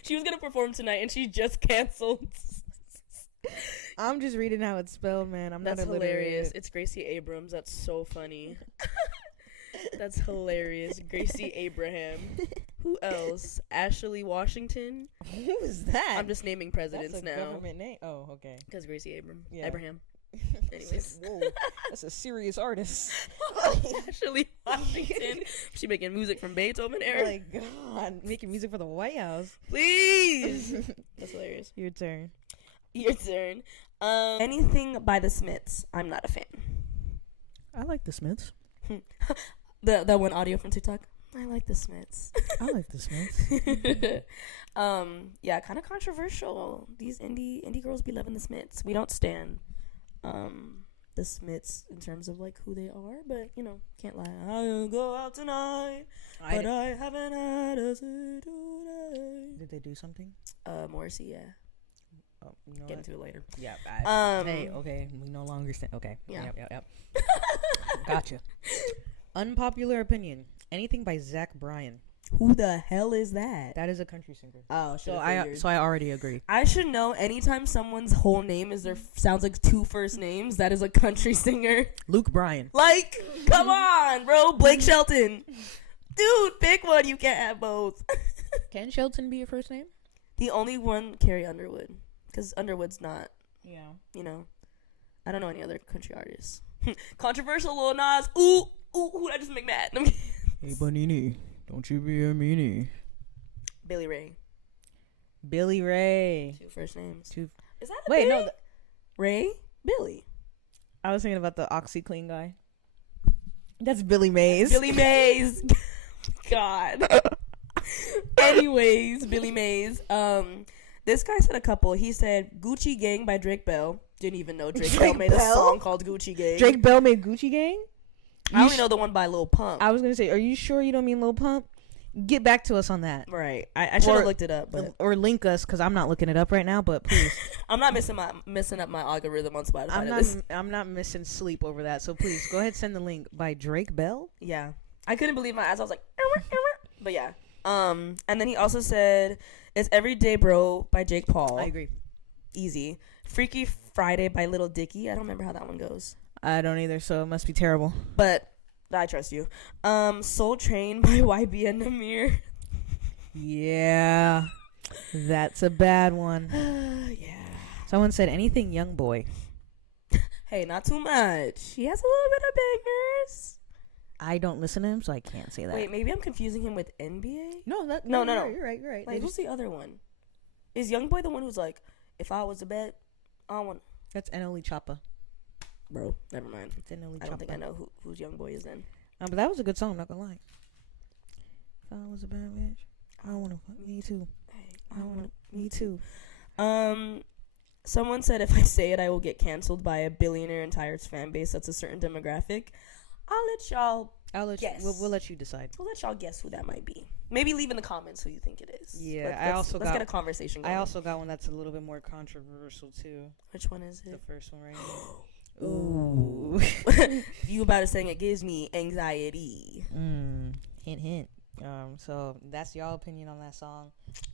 She was gonna perform tonight, and she just canceled. I'm just reading how it's spelled, man. That's not hilarious. It's Gracie Abrams. That's so funny. That's hilarious. Gracie Abraham. Who else? Ashley Washington. Who is that? I'm just naming presidents That's a now. government name. Oh, okay. Because Gracie Abraham. Yeah. Abraham. Anyways. Whoa, that's a serious artist. Ashley Washington. She making music from Beethoven Oh era. my God, making music for the White House. Please. That's hilarious. Your turn. Your turn. Anything by the Smiths. I'm not a fan. I like the Smiths. That one audio from TikTok. I like the Smiths. I like the Smiths. Yeah, kind of controversial. These indie girls be loving the Smiths. We don't stand the Smiths in terms of like who they are, but you know, can't lie. I'll go out tonight, but I haven't had a cigarette today. Did they do something? Morrissey, yeah. Oh, you know Get what? into it later. Yeah. Hey, okay. We no longer stand. Okay. Yeah. Yep. Gotcha. Unpopular opinion. Anything by Zach Bryan. Who the hell is that? That is a country singer. Oh, So I already agree. I should know anytime someone's whole name is sounds like 2 first names, that is a country singer. Luke Bryan. Like, come on, bro. Blake Shelton. Dude, pick one. You can't have both. Can Shelton be your first name? The only one, Carrie Underwood. Because Underwood's not, Yeah. you know. I don't know any other country artists. Controversial Lil Nas. Ooh, who did I just make mad? Hey, Bonini. Don't you be a meanie. Billy Ray. Billy Ray. 2 first names. Two. Is that a Wait, Billy? no. Ray? Billy. I was thinking about the OxyClean guy. That's Billy Mays. Billy Mays. God. Anyways, Billy Mays. This guy said a couple. He said Gucci Gang by Drake Bell. Didn't even know Drake Bell made a song called Gucci Gang. Drake Bell made Gucci Gang? I only know the one by Lil Pump. I was going to say, are you sure you don't mean Lil Pump? Get back to us on that. Right. I should have looked it up, but or link us because I'm not looking it up right now. But please, I'm not messing up my algorithm on Spotify. I'm not missing sleep over that. So please go ahead, send the link by Drake Bell. Yeah, I couldn't believe my eyes. I was like, but yeah. And then he also said, "It's Everyday Bro" by Jake Paul. I agree. Easy. Freaky Friday by Little Dicky. I don't remember how that one goes. I don't either, so it must be terrible. But I trust you. Soul Train by YB and Namir. Yeah, that's a bad one. Yeah. Someone said anything Young Boy. Hey, not too much. He has a little bit of bangers. I don't listen to him, so I can't say that. Wait, maybe I'm confusing him with NBA? No. You're right. Like, who's the other one? Is Young Boy the one who's like, if I was a bet, I want... That's Enoli Choppa. Bro, never mind. It's Enoli Choppa. I don't think I know who's Young Boy is then. But that was a good song, I'm not gonna lie. If I was a bad bitch, I wanna fuck me too. Hey, I wanna me too. Someone said if I say it, I will get canceled by a billionaire entire fan base. That's a certain demographic. I'll let y'all guess. We'll let you decide. We'll let y'all guess who that might be. Maybe leave in the comments who you think it is. Yeah, let's get a conversation going. I also got one that's a little bit more controversial too. Which one is it? The first one right here. Ooh. You about to saying it gives me anxiety. Hint. So that's y'all opinion on that song.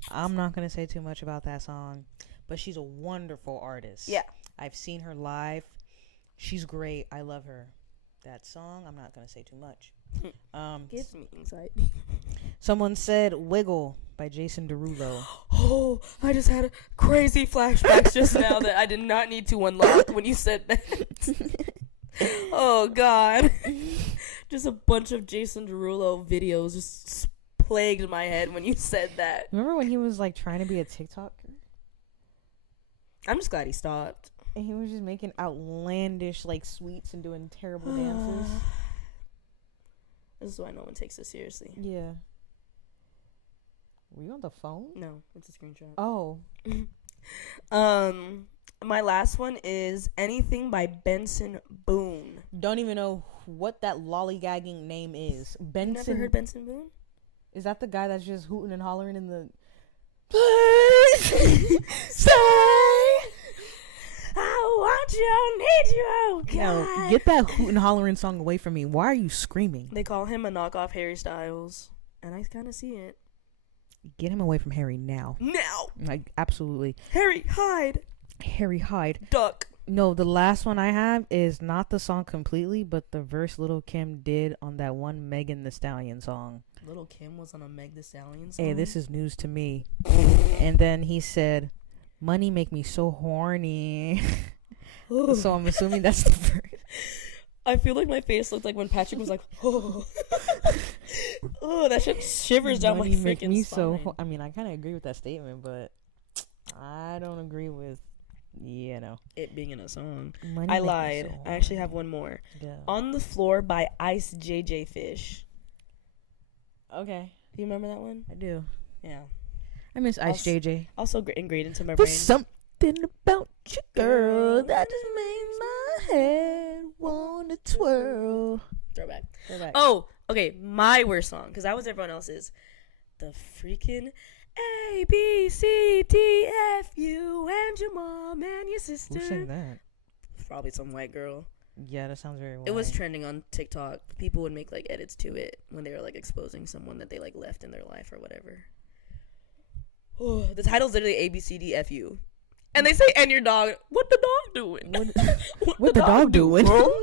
I'm not gonna say too much about that song, but she's a wonderful artist. Yeah, I've seen her live. She's great. I love her. That song, I'm not gonna say too much. Gives me anxiety. Someone said "Wiggle" by Jason Derulo. Oh, I just had a crazy flashbacks just now that I did not need to unlock when you said that. Oh God, just a bunch of Jason Derulo videos just plagued my head when you said that. Remember when he was like trying to be a TikToker? I'm just glad he stopped. And he was just making outlandish like sweets and doing terrible dances. This is why no one takes this seriously. Yeah. Were you on the phone? No, it's a screenshot. Oh. My last one is Anything by Benson Boone. Don't even know what that lollygagging name is. Benson. You never heard Benson Boone? Is that the guy that's just hooting and hollering in the... Please say I want you, need you, oh God. Yo, get that hoot and hollering song away from me. Why are you screaming? They call him a knockoff Harry Styles, and I kind of see it. Get him away from Harry now. Now! Like, absolutely. Harry, hide. Harry, hide. Duck. No, the last one I have is not the song completely, but the verse Lil' Kim did on that one Megan Thee Stallion song. Lil' Kim was on a Meg Thee Stallion song? Hey, this is news to me. And then he said, money make me so horny. So I'm assuming that's the verse. I feel like my face looked like when Patrick was like, oh. Oh, that shit shivers down my freaking spine. I mean, I kind of agree with that statement, but I don't agree with, it being in a song. Money I lied. I actually have one more. Yeah. On the Floor by Ice JJ Fish. Okay. Do you remember that one? I do. Yeah. I miss Ice JJ. Also ingrained into my There's brain. something about you, girl, that just makes my head wanna twirl. Throwback. Oh, okay. My worst song, because that was everyone else's. The freaking A, B, C, D, F, U, and your mom and your sister. Who sang that? Probably some white girl. Yeah, that sounds very white. It was trending on TikTok. People would make like edits to it when they were like exposing someone that they like left in their life or whatever. Oh, the title's literally A, B, C, D, F, U. And they say, and your dog, what the dog doing? What the dog doing? What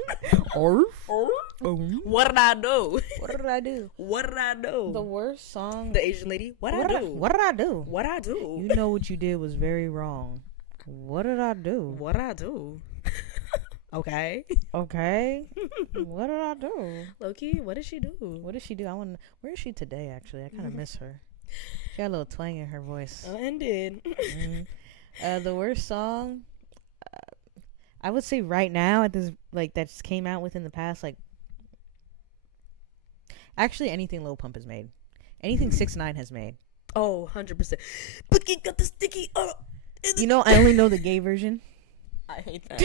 did I do? What did I do? What did I do? The worst song. The Asian lady, what did I do? What did I do? What I do? You know what you did was very wrong. What did I do? What I do? Okay. What did I do? Loki, what did she do? What did she do? Where is she today, actually? I kind of miss her. She had a little twang in her voice. Ended. The worst song, I would say right now at this, like, that just came out within the past, like, actually anything Lil Pump has made, anything 6ix9ine has made. Oh, 100%. Bookie got the sticky. I only know the gay version. I hate that.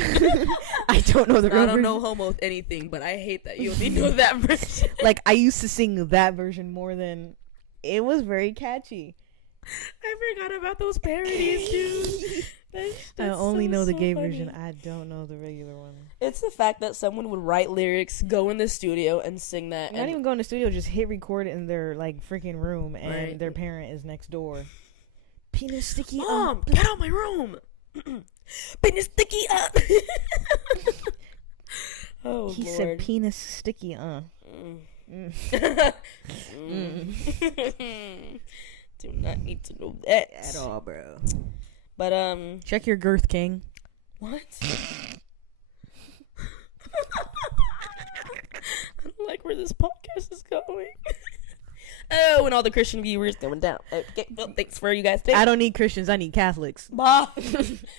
I don't know the real version. I don't know homo with anything, but I hate that you only know that version. Like, I used to sing that version more than it was very catchy. I forgot about those parodies, dude. I only know the gay version. I don't know the regular one. It's the fact that someone would write lyrics, go in the studio, and sing that. Not even go in the studio, just hit record in their like freaking room, and Right. their parent is next door. Penis sticky. Mom, get out of my room. Penis sticky up. Oh, He Lord. said penis sticky. Mm. Do not need to know that At all, bro. But Check your girth, king. what? I don't like where this podcast is going. Oh, and all the Christian viewers going down. Okay, well, thanks for you guys. I don't need Christians. I need Catholics.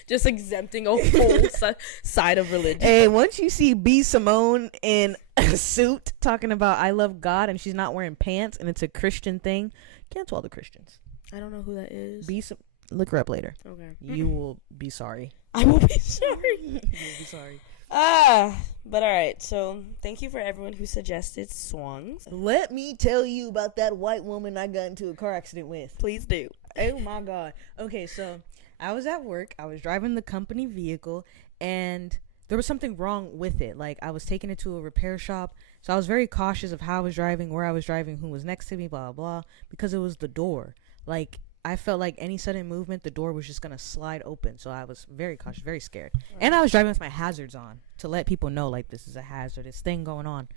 Just exempting a whole side of religion. Hey, once you see B. Simone in a suit talking about I love God and she's not wearing pants and it's a Christian thing, cancel all the Christians. I don't know who that is. Look her up later. Okay. You will be sorry. I will be sorry. You will be sorry. But all right. So thank you for everyone who suggested songs. Let me tell you about that white woman I got into a car accident with. Please do. Oh my God. Okay, so I was at work. I was driving the company vehicle, and there was something wrong with it. Like, I was taking it to a repair shop, so I was very cautious of how I was driving, where I was driving, who was next to me, blah, blah, blah, because it was the door. Like, I felt like any sudden movement, the door was just going to slide open, so I was very cautious, very scared. Right. And I was driving with my hazards on to let people know, like, this is a hazardous thing going on.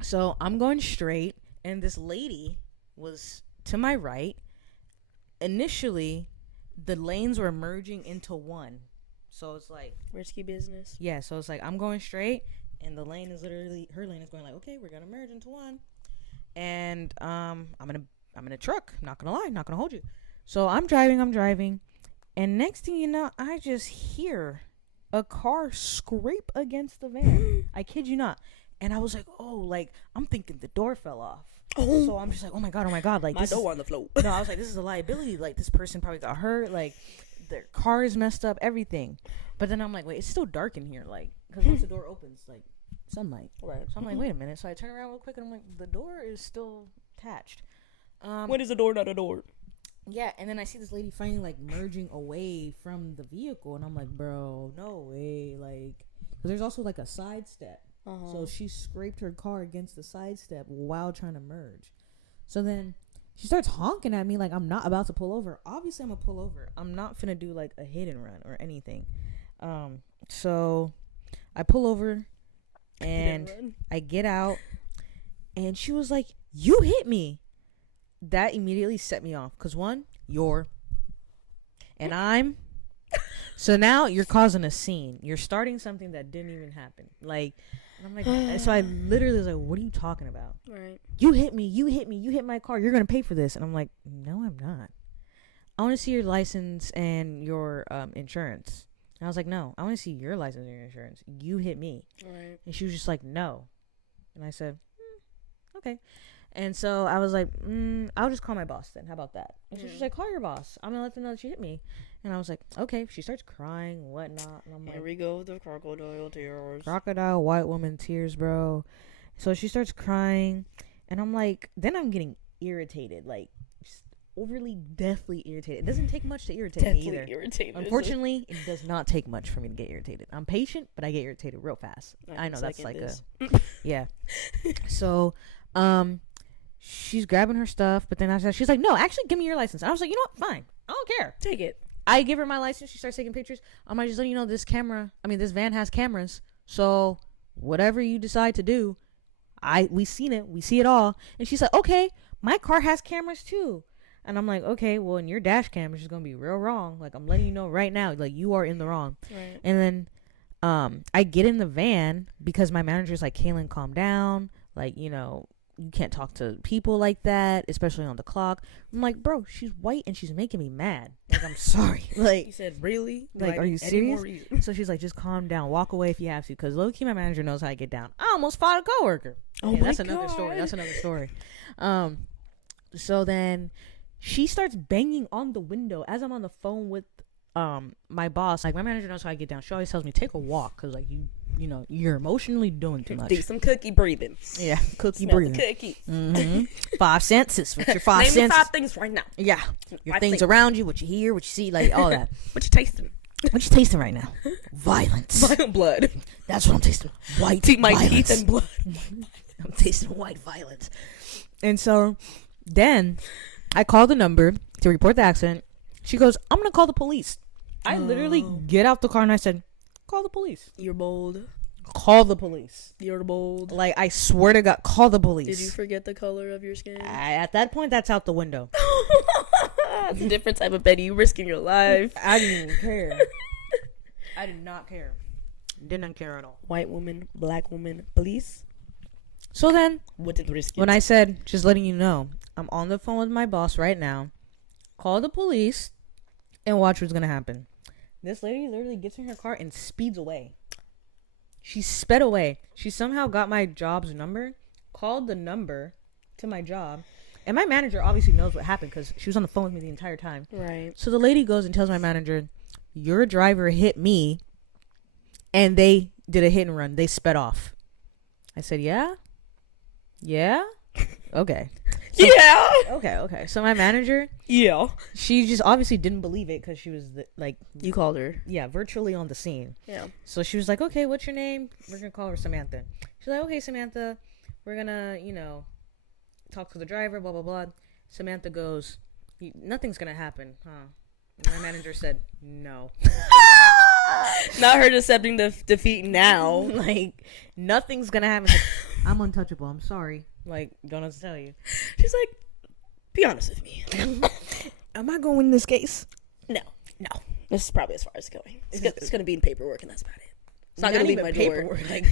So I'm going straight, and this lady was to my right. Initially, the lanes were merging into one. So it's like risky business. Yeah, so it's like I'm going straight and the lane is literally, her lane is going like, okay, we're going to merge into one. And I'm in a truck, not going to lie, not going to hold you. So I'm driving, and next thing you know, I just hear a car scrape against the van. I kid you not. And I was like, oh, like, I'm thinking the door fell off. Oh. So I'm just like, oh my god, like, my door on the floor. No, I was like, this is a liability. Like, this person probably got hurt. Like, their car is messed up, everything. But then I'm like, wait, it's still dark in here. Like, because once the door opens, like, sunlight. Right. So I'm like, wait a minute. So I turn around real quick and I'm like, the door is still attached. When is a door not a door? Yeah, and then I see this lady finally like merging away from the vehicle, and I'm like, bro, no way. Like, because there's also like a side step. So she scraped her car against the side step while trying to merge. So then she starts honking at me like I'm not about to pull over. Obviously, I'm gonna pull over. I'm not finna do like a hit and run or anything. So I pull over and I get out, and she was like, "You hit me." That immediately set me off. Cause one, and I'm. So now you're causing a scene. You're starting something that didn't even happen. Like, and I'm like, so I literally was like, what are you talking about? Right. You hit me. You hit my car. You're going to pay for this. And I'm like, no, I'm not. I want to see your license and your insurance. And I was like, no, I want to see your license and your insurance. You hit me. Right. And she was just like, no. And I said, okay. And so I was like, I'll just call my boss then. How about that? And she's like, call your boss. I'm going to let them know that you hit me. And I was like, okay. She starts crying, whatnot. And I'm like, here we go with the crocodile tears. Crocodile white woman tears, bro. So she starts crying. And I'm like, then I'm getting irritated. Like, just overly deathly irritated. It doesn't take much to irritate me either. Irritated. Unfortunately, it does not take much for me to get irritated. I'm patient, but I get irritated real fast. I know that's like yeah. So, she's grabbing her stuff, but then she's like, no, actually give me your license. And I was like, you know what? Fine. I don't care. Take it. I give her my license. She starts taking pictures. I'm like, just letting you know this van has cameras. So whatever you decide to do, we seen it. We see it all. And she's like, okay, my car has cameras too. And I'm like, okay, well, in your dash cam is just going to be real wrong. Like, I'm letting you know right now, like, you are in the wrong. Right. And then I get in the van because my manager's like, Kaylin, calm down. Like, you know, you can't talk to people like that, especially on the clock. I'm like, bro, she's white and she's making me mad. Like, I'm sorry. Like, he said, really? Like, are you serious? So she's like, just calm down, walk away if you have to, because low-key my manager knows how I get down. I almost fought a coworker. Oh, my that's God. another story. So then she starts banging on the window as I'm on the phone with my boss. Like, my manager knows how I get down. She always tells me, take a walk, because like, you you're emotionally doing too much. Do some cookie breathing. Yeah, cookie Smell breathing. the cookie. 5 senses. What's your 5 senses? Name me 5 things right now. Yeah, your 5 things around you, what you hear, what you see, like all that. What you tasting? What you tasting right now? Violence. Blood. That's what I'm tasting. White My violence. teeth and blood. I'm tasting white violence. And so then I call the number to report the accident. She goes, I'm going to call the police. I literally get out the car and I said, call the police. You're bold. Call the police. You're bold. Like, I swear to God, call the police. Did you forget the color of your skin? At that point, that's out the window. It's a different type of Betty. You risking your life. I didn't even care. I did not care. Did not care at all. White woman, black woman, police. So then, What did risk it? when I said, just letting you know, I'm on the phone with my boss right now. Call the police and watch what's going to happen. This lady literally gets in her car and speeds away. She sped away. She somehow got my job's number, called the number to my job. And my manager obviously knows what happened because she was on the phone with me the entire time. Right. So the lady goes and tells my manager, your driver hit me and they did a hit and run. They sped off. I said, yeah? Yeah? Okay. So, yeah. Okay. So my manager, Yeah. she just obviously didn't believe it because she was You called her. yeah, virtually on the scene. Yeah. So she was like, okay, what's your name? We're going to call her Samantha. She's like, okay, Samantha, we're going to, talk to the driver, blah, blah, blah. Samantha goes, nothing's going to happen, huh? And my manager said, no. Not her accepting the defeat now. Like, nothing's going to happen. I'm untouchable. I'm sorry. Like, don't know what to tell you. She's like, be honest with me. Am I going to win this case? No. This is probably as far as it's going. It's going to be in paperwork, and that's about it. It's not going to leave my door. Like,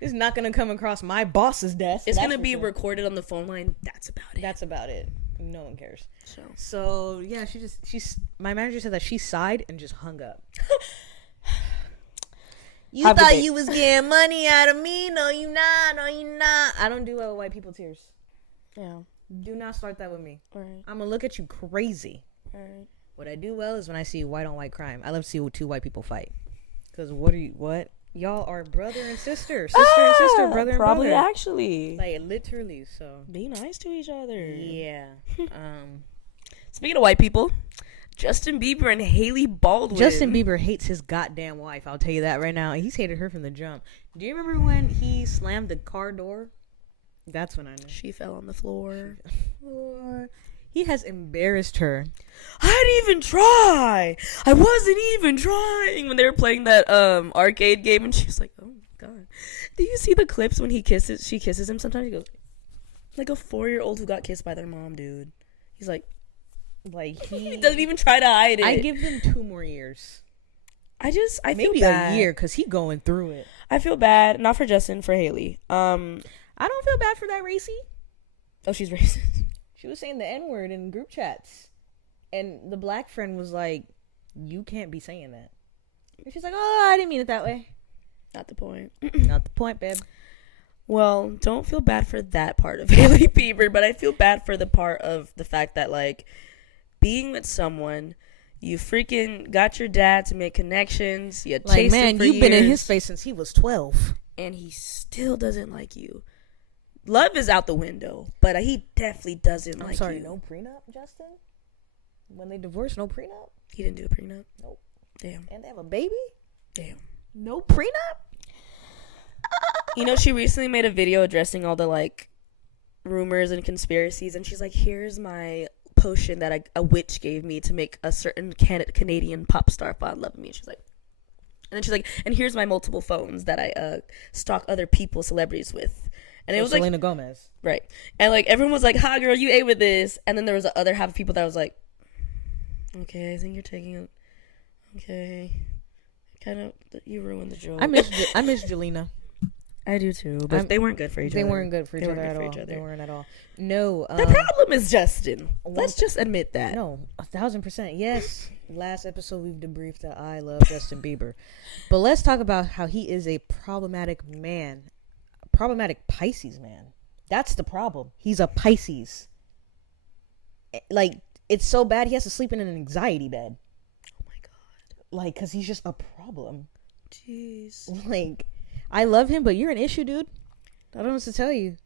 it's not going to come across my boss's desk. It's going to be recorded on the phone line. That's about it. That's about it. No one cares. So yeah, my manager said that she sighed and just hung up. You thought you was getting money out of me? No, you not. I don't do well with white people tears. Yeah. Do not start that with me. Right. I'm gonna look at you crazy. Right. What I do well is when I see white on white crime. I love to see 2 white people fight. Cause what? Y'all are brother and sister, and sister, brother and probably brother. Actually. Like literally. So be nice to each other. Yeah. Speaking of white people, Justin Bieber and Haley Baldwin. Justin Bieber hates his goddamn wife. I'll tell you that right now. He's hated her from the jump. Do you remember when he slammed the car door? That's when I know. She fell on the floor. He has embarrassed her. I didn't even try. I wasn't even trying when they were playing that arcade game, and she's like, "Oh God." Do you see the clips when she kisses him? Sometimes he goes, like a 4-year-old who got kissed by their mom, dude. He's like he doesn't even try to hide it. I give them 2 more years. I maybe feel bad. a year because he going through it. I feel bad, not for Justin, for Haley. I don't feel bad for that Gracie. Oh, she's racist. She was saying the N-word in group chats, and the black friend was like, "You can't be saying that." And she's like, "Oh, I didn't mean it that way." Not the point. Not the point, babe. Well, don't feel bad for that part of Haley Bieber, but I feel bad for the part of the fact that, like, being with someone, you freaking got your dad to make connections. You chased him for you've years, been in his face since he was 12. and he still doesn't like you. Love is out the window, but he definitely doesn't like you. I'm sorry, no prenup, Justin? When they divorced, no prenup? He didn't do a prenup? Nope. Damn. And they have a baby? Damn. No prenup? You know, she recently made a video addressing all the, like, rumors and conspiracies, and she's like, here's my potion that a witch gave me to make a certain Canadian pop star fall in love with me. And she's like, and then she's like, and here's my multiple phones that I stalk other people, celebrities with. And it was Selena like Gomez. Right. And like everyone was like, "Ha, girl, you ate with this." And then there was the other half of people that was like, "Okay, I think you're taking it. Okay, kind of you ruined the joke." I miss Jelena. I do too, but they weren't good for each other. They weren't good for each other at all. They weren't at all. No. The problem is Justin. Let's just admit that. No, 1,000%. Yes. Last episode we've debriefed that I love Justin Bieber, but let's talk about how he is a problematic man. Problematic Pisces man. That's the problem. He's a Pisces. Like, it's so bad he has to sleep in an anxiety bed. Oh my God. Like, because he's just a problem. Jeez. Like, I love him, but you're an issue, dude. I don't know what to tell you.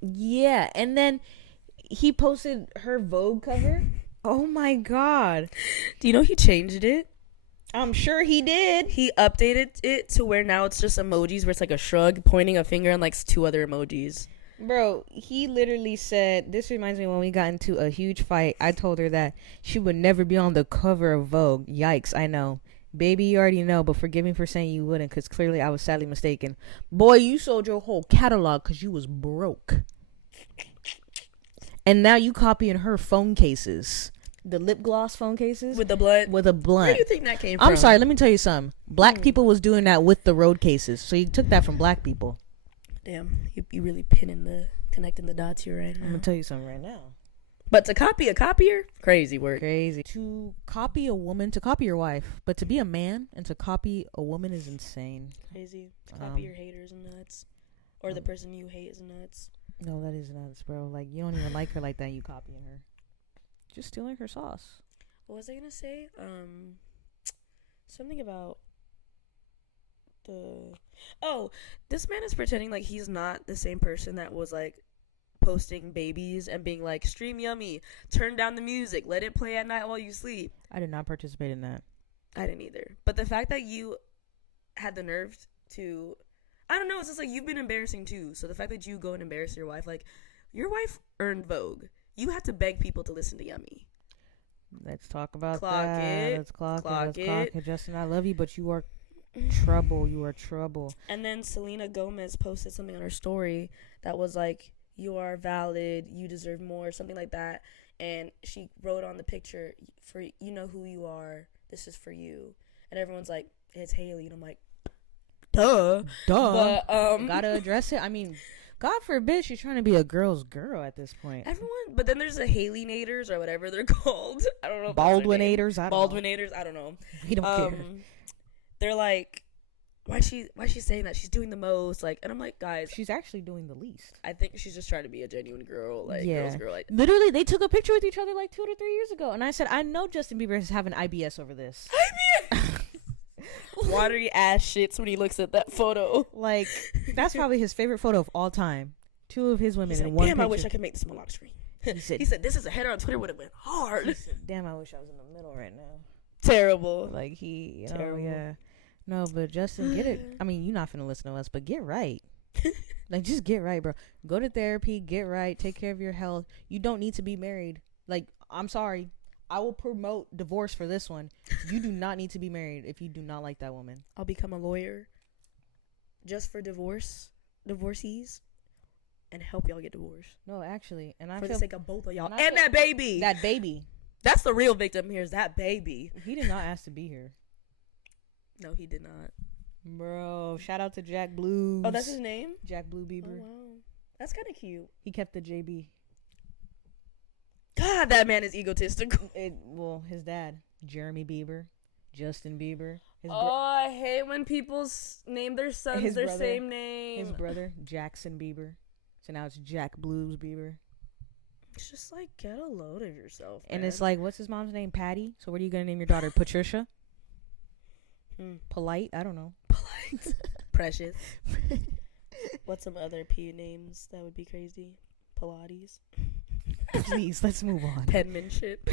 Yeah, and then he posted her Vogue cover. Oh my god. Do you know he changed it? I'm sure he did. He updated it to where now it's just emojis where it's like a shrug, pointing a finger, and like 2 other emojis. Bro, he literally said, this reminds me when we got into a huge fight. I told her that she would never be on the cover of Vogue. Yikes, I know. Baby, you already know, but forgive me for saying you wouldn't, because clearly I was sadly mistaken. Boy, you sold your whole catalog because you was broke. And now you copying her phone cases. The lip gloss phone cases. With the blunt? With a blunt. Where do you think that came from? I'm sorry, let me tell you something. Black people was doing that with the road cases. So you took that from black people. Damn, you really connecting the dots here right now. I'm going to tell you something right now. But to copy a copier, crazy work. Crazy. To copy a woman, to copy your wife, but to be a man and to copy a woman is insane. Crazy. To copy your haters and nuts. Or the person you hate is nuts. No, that is nuts, bro. Like, you don't even like her like that, you copying her. Just stealing her sauce. What was I gonna say? Something about this man is pretending like he's not the same person that was like posting babies and being like, stream yummy, turn down the music, let it play at night while you sleep. I did not participate in that. I didn't either. But the fact that you had the nerve to, I don't know, it's just like you've been embarrassing too. So the fact that you go and embarrass your wife, like your wife earned Vogue. You have to beg people to listen to Yummy. Let's talk about clock that. It. Let's clock it. Justin, I love you, but you are trouble. You are trouble. And then Selena Gomez posted something on her story that was like, you are valid, you deserve more, something like that. And she wrote on the picture, for you know who you are, this is for you. And everyone's like, it's Haley. And I'm like, duh. But gotta address it. I mean, God forbid she's trying to be a girl's girl at this point. Everyone, but then there's the Haley-nators or whatever they're called. I don't know. Baldwinators. I don't Baldwinators. I don't know. We don't care. They're like, why she saying that? She's doing the most. Like, and I'm like, guys, she's actually doing the least. I think she's just trying to be a genuine girl, like girl's girl. Like, literally, they took a picture with each other like 2 to 3 years ago, and I said, I know Justin Bieber is having IBS over this. Watery ass shits when he looks at that photo. Like, that's probably his favorite photo of all time. 2 of his women in one damn, picture. I wish I could make this my lock screen. He said, this is a header on Twitter would have went hard. He said, damn, I wish I was in the middle right now. Terrible. Like, terrible. Yeah. No, but Justin, get it. I mean, you're not finna listen to us, but get right. Like, just get right, bro. Go to therapy, get right, take care of your health. You don't need to be married. Like, I'm sorry. I will promote divorce for this one. You do not need to be married if you do not like that woman. I'll become a lawyer just for divorcees, and help y'all get divorced. No, actually. And for the sake of both of y'all. And that baby. That baby. That's the real victim here is that baby. He did not ask to be here. No, he did not. Bro, shout out to Jack Blues. Oh, that's his name? Jack Blue Bieber. Oh, wow. That's kind of cute. He kept the JB. God, that man is egotistical. Well, his dad, Jeremy Bieber, Justin Bieber. I hate when people name their sons their brother, same name. His brother, Jackson Bieber. So now it's Jack Blues Bieber. It's just like, get a load of yourself, And man. it's like, what's his mom's name? Patty. So what are you going to name your daughter? Patricia? Polite? I don't know. Polite. Precious. What's some other P names that would be crazy? Pilates. Please, let's move on. Penmanship.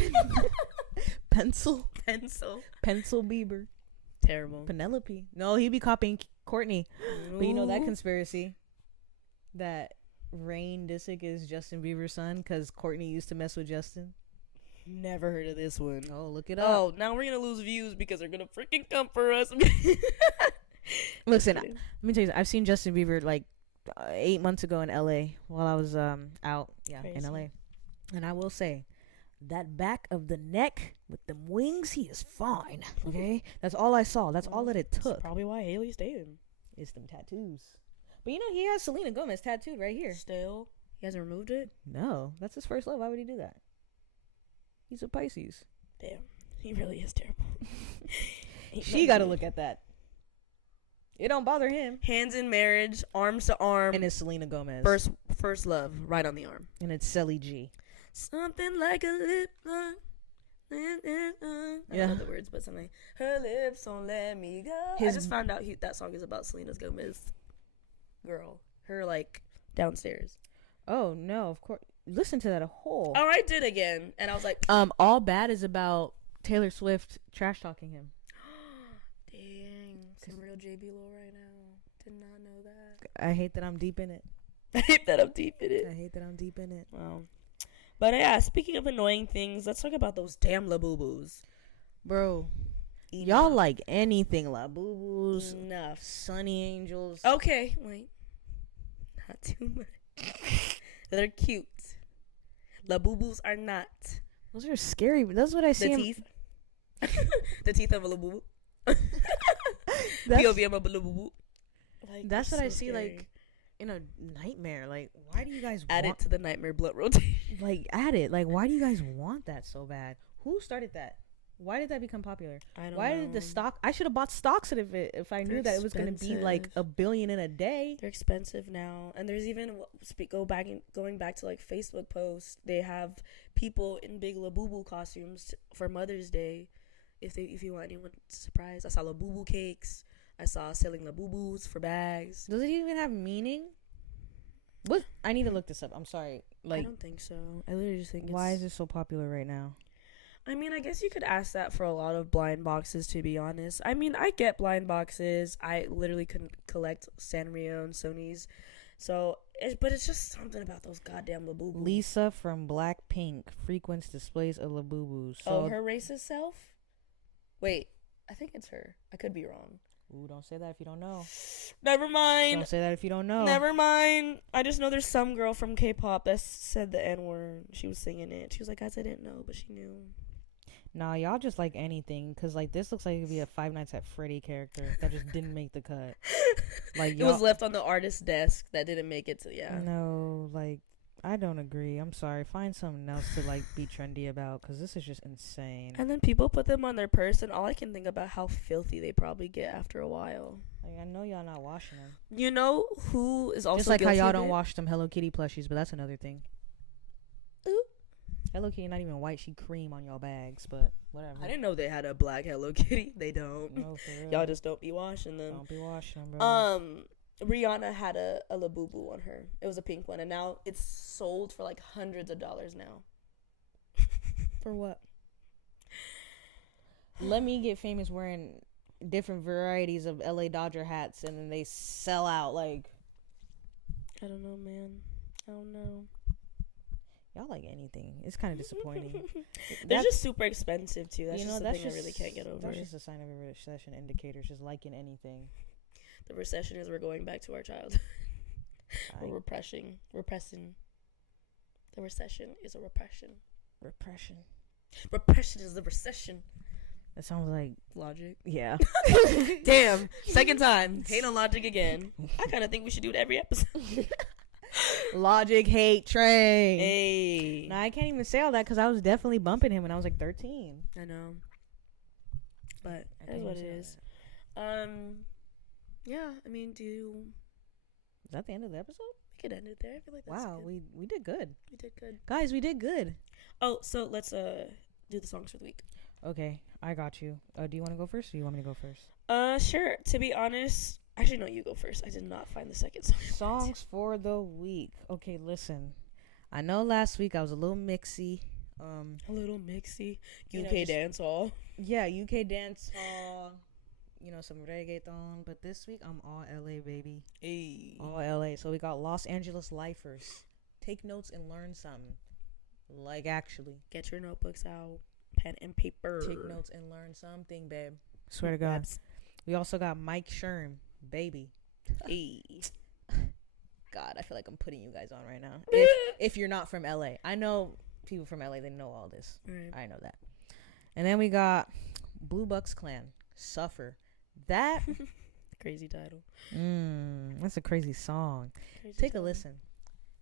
Pencil Bieber. Terrible. Penelope. No, he'd be copying Courtney. Ooh. But you know that conspiracy that Rain Disick is Justin Bieber's son because Courtney used to mess with Justin. Never heard of this one. Oh, look it up. Oh, now we're gonna lose views because they're gonna freaking come for us. Listen, let me tell you, I've seen Justin Bieber like 8 months ago in LA while I was out in LA. And I will say, that back of the neck with them wings, he is fine. Okay? That's all I saw. That's all that it took. That's probably why Haley stayed him. It's them tattoos. But you know, he has Selena Gomez tattooed right here. Still? He hasn't removed it? No. That's his first love. Why would he do that? He's a Pisces. Damn. He really is terrible. She got to look at that. It don't bother him. Hands in marriage, arms to arm. And it's Selena Gomez. First love, right on the arm. And it's Selly G. Something like a lip lock. I don't know the words, but something. Her lips won't let me go. I just found out that song is about Selena Gomez girl. Her like downstairs. Oh no, of course. Listen to that a whole. Oh, I did again, and I was like, All Bad is about Taylor Swift trash talking him. dang, some real JB Lore right now. Did not know that. I hate that I'm deep in it. I hate that I'm deep in it. I hate that I'm deep in it. Wow. But yeah, speaking of annoying things, let's talk about those damn Labubus. Bro, Enough. y'all like anything Labubus, Enough. Sunny Angels. Okay, wait. Not too much. They're cute. Labubus are not. Those are scary. That's what I see. The teeth. The teeth of a Labubu. That's POV of a Labubu. Like, that's what so I see scary. like in a nightmare. Like, why do you guys Add want it to the nightmare blood rotation. like add it? Like, why do you guys want that so bad? Who started that? Why did that become popular? I don't Why know. did the stock? I should have bought stocks if I knew that it was going to be like expensive. $1 billion in a day. They're expensive now, and there's even going back to like Facebook posts. They have people in big Labubu costumes for Mother's Day. If you want anyone surprised, I saw Labubu cakes. I saw selling Labubus for bags. Does it even have meaning? What? I need to look this up. I'm sorry. I Like, don't think so. I literally just think why is it so popular right now? I mean, I guess you could ask that for a lot of blind boxes, to be honest. I mean, I get blind boxes. I literally couldn't collect Sanrio and Sony's. So, but it's just something about those goddamn Labubus. Lisa from Blackpink frequents displays of Labubu. Oh, her racist self? Wait, I think it's her. I could be wrong. Ooh, don't say that if you don't know. Never mind. Don't say that if you don't know. Never mind. I just know there's some girl from K-pop that said the N-word. She was singing it. She was like, guys, I didn't know, but she knew. Nah, y'all just like anything. Because, like, this looks like it could be a Five Nights at Freddy character that just didn't make the cut. Like, it was left on the artist's desk that didn't make it to, yeah. No, like, I don't agree. I'm sorry. Find something else to, like, be trendy about. Because this is just insane. And then people put them on their purse, and all I can think about how filthy they probably get after a while. Like, I know y'all not washing them. You know who is also Just like how guilty y'all of don't it? wash them Hello Kitty plushies, but that's another thing. Ooh. Hello Kitty not even white, she cream on y'all bags, but whatever. I didn't know they had a black Hello Kitty. They don't. No, for real. Y'all just don't be washing them. don't be washing them, bro. Rihanna had a Labubu on her. It was a pink one, and now it's sold for like hundreds of dollars now. For what? Let me get famous wearing different varieties of LA Dodger hats, and then they sell out. Like, I don't know, man. I don't know. y'all like anything. It's kind of disappointing. They're just super expensive too. That's just the thing I really can't get over. That's just a sign of a recession indicator. Just liking anything. The recession is we're going back to our childhood. We're repressing. The recession is a repression. Repression. Repression is the recession. That sounds like Logic. yeah. Damn. Second time. Hate on Logic again. I kind of think we should do it every episode. Logic hate train. Hey. Nah, I can't even say all that because I was definitely bumping him when I was like 13. I know. But I that's can't what even it say is. Yeah, I mean, Is that the end of the episode? we could end it there. I feel like that's Wow, good. we did good. We did good. Guys, we did good. Oh, so let's do the songs for the week. Okay, I got you. Do you want to go first or do you want me to go first? Sure. To be honest, actually, no, you go first. I did not find the second song. Songs for the week. Okay, listen. I know last week I was a little mixy. A little mixy. You know, UK just- dance hall. Yeah, UK dance hall. You know, some reggaeton. But this week I'm all LA, baby. Hey. All LA. So we got Los Angeles lifers. Take notes and learn something. Like, actually. Get your notebooks out. Pen and paper. Take notes and learn something, babe. Swear to God. We also got Mike Sherm, baby. Hey. God, I feel like I'm putting you guys on right now. If you're not from LA. I know people from LA, they know all this. Right. I know that. And then we got Blue Bucks Clan, Suffer. That Crazy title. that's a crazy song. Crazy Take title. a listen.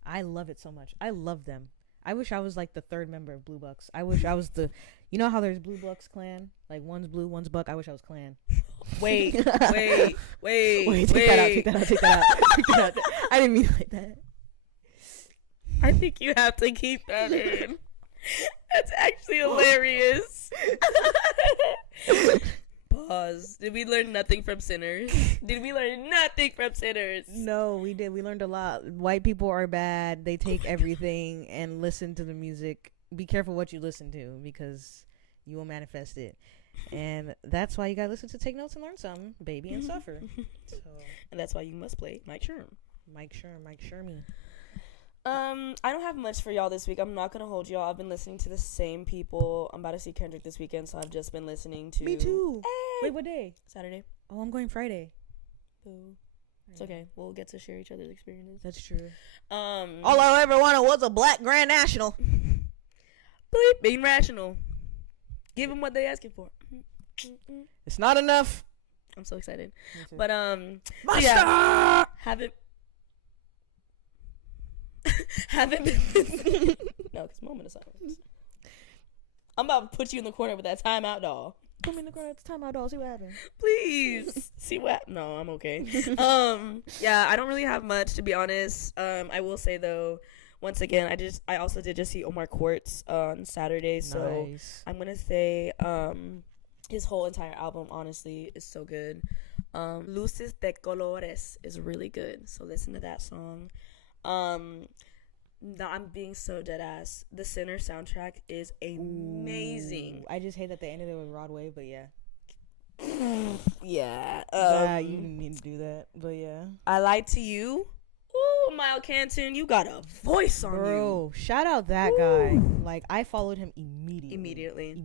I love it so much. I love them. I wish I was like the third member of Blue Bucks. I wish I was you know how there's Blue Bucks Clan? Like one's blue, one's buck. I wish I was Clan. Wait. Take that out. I didn't mean it like that. I think you have to keep that in. That's actually hilarious. Pause. Did we learn nothing from Sinners? Did we learn nothing from Sinners? No, we did. We learned a lot. White people are bad. They take everything and listen to the music. Be careful what you listen to because you will manifest it. And that's why you gotta listen to Take Notes and Learn Something, Baby, and Suffer. So, and that's why you must play Mike Sherm. Mike Shermy. I don't have much for y'all this week. I'm not gonna hold y'all. I've been listening to the same people. I'm about to see Kendrick this weekend, so I've just been listening to. Me too. Hey! Wait, what day? Saturday. Oh, I'm going Friday. Boo. It's okay. We'll get to share each other's experiences. That's true. All I ever wanted was a black Grand National. Bleep, being rational. Give them what they asking for. It's not enough. I'm so excited. But Master! Yeah, haven't been no, because moment of silence. I'm about to put you in the corner with that timeout doll. Put me in the corner at the timeout doll. See what happens. Please. See what? No, I'm okay. Yeah, I don't really have much to be honest. I will say though, once again, I also did just see Omar Quartz on Saturday, so nice. I'm gonna say his whole entire album honestly is so good. Luces de Colores is really good, so listen to that song. No, I'm being so dead ass. The Sinner soundtrack is amazing. Ooh, I just hate that they ended it with Rod Wave, but yeah. Yeah. You didn't need to do that, but yeah. I Lied to You. Ooh, Mile Canton, you got a voice on you. Bro, shout out that guy. Like, I followed him immediately.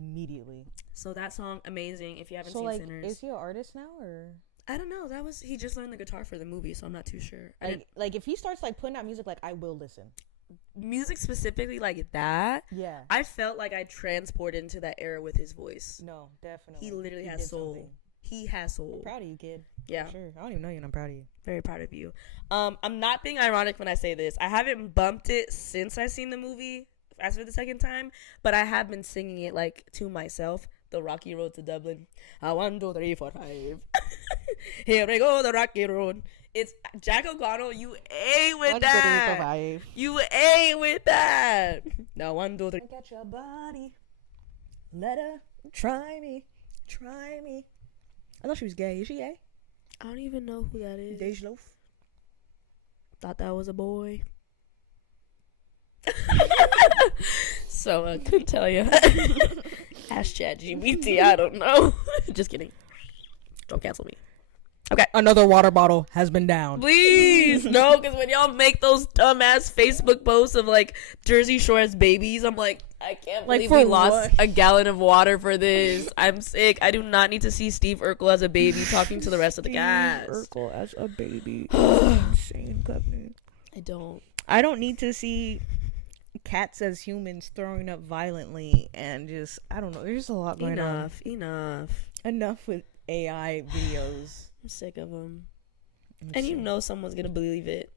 So that song, amazing. If you haven't seen Sinners. Is he an artist now, or? I don't know. He just learned the guitar for the movie, so I'm not too sure. Like if he starts like putting out music, like I will listen. Music specifically like that. Yeah. I felt like I transported into that era with his voice. No, definitely. He literally has soul. Something. He has soul. I'm proud of you, kid. Yeah. For sure. I don't even know you, and I'm proud of you. Very proud of you. I'm not being ironic when I say this. I haven't bumped it since I seen the movie as for the second time, but I have been singing it like to myself. The Rocky Road to Dublin. 1, 2, 3, 4, 5. Here we go, the Rocky Road. It's Jack O'Connell. You ain't with 1, that. 2, 3, 4, 5. You ain't with that. Now 1, 2, 3. Get your body. Let her try me. I thought she was gay. Is she gay? I don't even know who that is. Dej Loaf. Thought that was a boy. So I couldn't tell you. Ask ChatGPT. I don't know. Just kidding. Don't cancel me. Okay. Another water bottle has been down. Please. No, because when y'all make those dumbass Facebook posts of like Jersey Shore's babies, I'm like, I can't believe we lost a gallon of water for this. I'm sick. I do not need to see Steve Urkel as a baby talking to the rest of the cast. Steve Urkel as a baby. Insane, Covenant. I don't need to see cats as humans throwing up violently and just, I don't know. There's just a lot going on. Enough with AI videos. I'm sick of them. And you know someone's gonna believe it.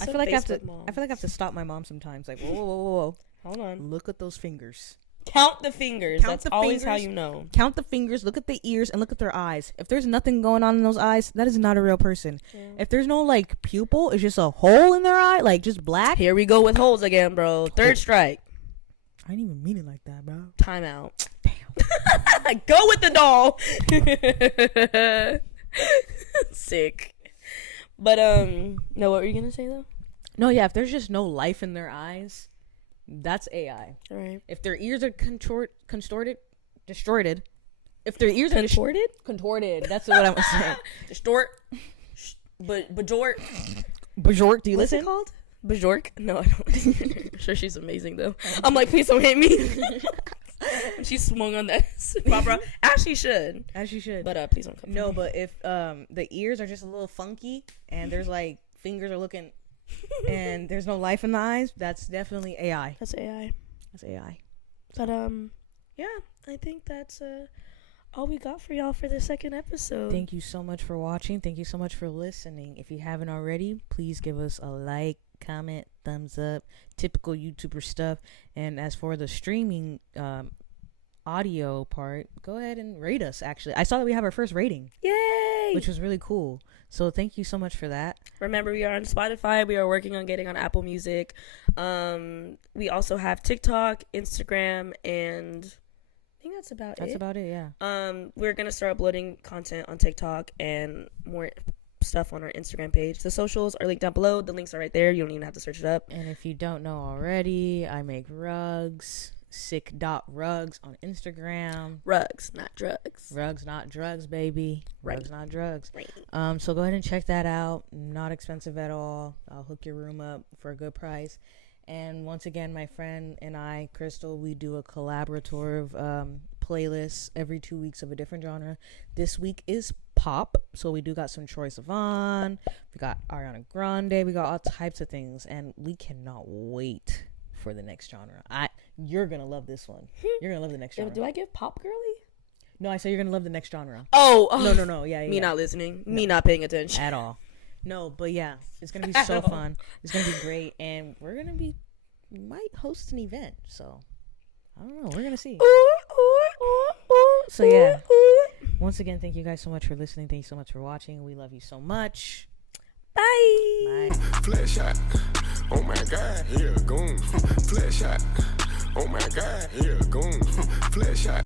I feel like I have to stop my mom sometimes. Like, whoa. Hold on. Look at those fingers. Count the fingers. That's always how you know. Count the fingers, look at the ears, and look at their eyes. If there's nothing going on in those eyes, that is not a real person. Yeah. If there's no, like, pupil, it's just a hole in their eye, like, just black. Here we go with holes again, bro. Third strike. I didn't even mean it like that, bro. Time out. Damn. Go with the doll. Sick. But, no, what were you gonna say, though? No, yeah, if there's just no life in their eyes, that's AI. All right. If their ears are distorted. If their ears are contorted. That's what I'm saying. Distort. Bajort. Bajort, do you listen? What's it called? Bajork? No, I don't. I'm sure she's amazing, though. I'm like, please don't hit me. She swung on that opera. As she should. But please don't come. No, but if the ears are just a little funky and there's like fingers are looking and there's no life in the eyes, that's definitely AI. That's AI. But yeah, I think that's all we got for y'all for the second episode. Thank you so much for watching. Thank you so much for listening. If you haven't already, please give us a like, comment, thumbs up, typical YouTuber stuff. And as for the streaming audio part, go ahead and rate us. Actually, I saw that we have our first rating. Yay, which was really cool. So thank you so much for that. Remember, we are on Spotify. We are working on getting on Apple Music. We also have TikTok, Instagram, and I think that's about it. That's about it, yeah. We're going to start uploading content on TikTok and more stuff on our Instagram page. The socials are linked down below. The links are right there. You don't even have to search it up. And if you don't know already, I make rugs. Sick.rugs on Instagram. Rugs, not drugs. Rugs, not drugs, baby. Right. Rugs, not drugs. Right. So go ahead and check that out. Not expensive at all. I'll hook your room up for a good price. And once again, my friend and I, Crystal, we do a collaborative playlist every 2 weeks of a different genre. This week is pop, so we do got some Troye Sivan, we got Ariana Grande, we got all types of things, and we cannot wait for the next genre. You're gonna love this one. You're gonna love the next genre. Do I give pop girly? No, I said you're gonna love the next genre. Oh No. Yeah. Me not listening. No. Me not paying attention at all. No, but yeah, it's gonna be so fun. It's gonna be great, and we might host an event. So I don't know. We're gonna see. So yeah. Once again, thank you guys so much for listening. Thank you so much for watching. We love you so much. Bye. Flash shot. Oh my God, here goon. Flash shot. Oh my God, here goon. Flash shot.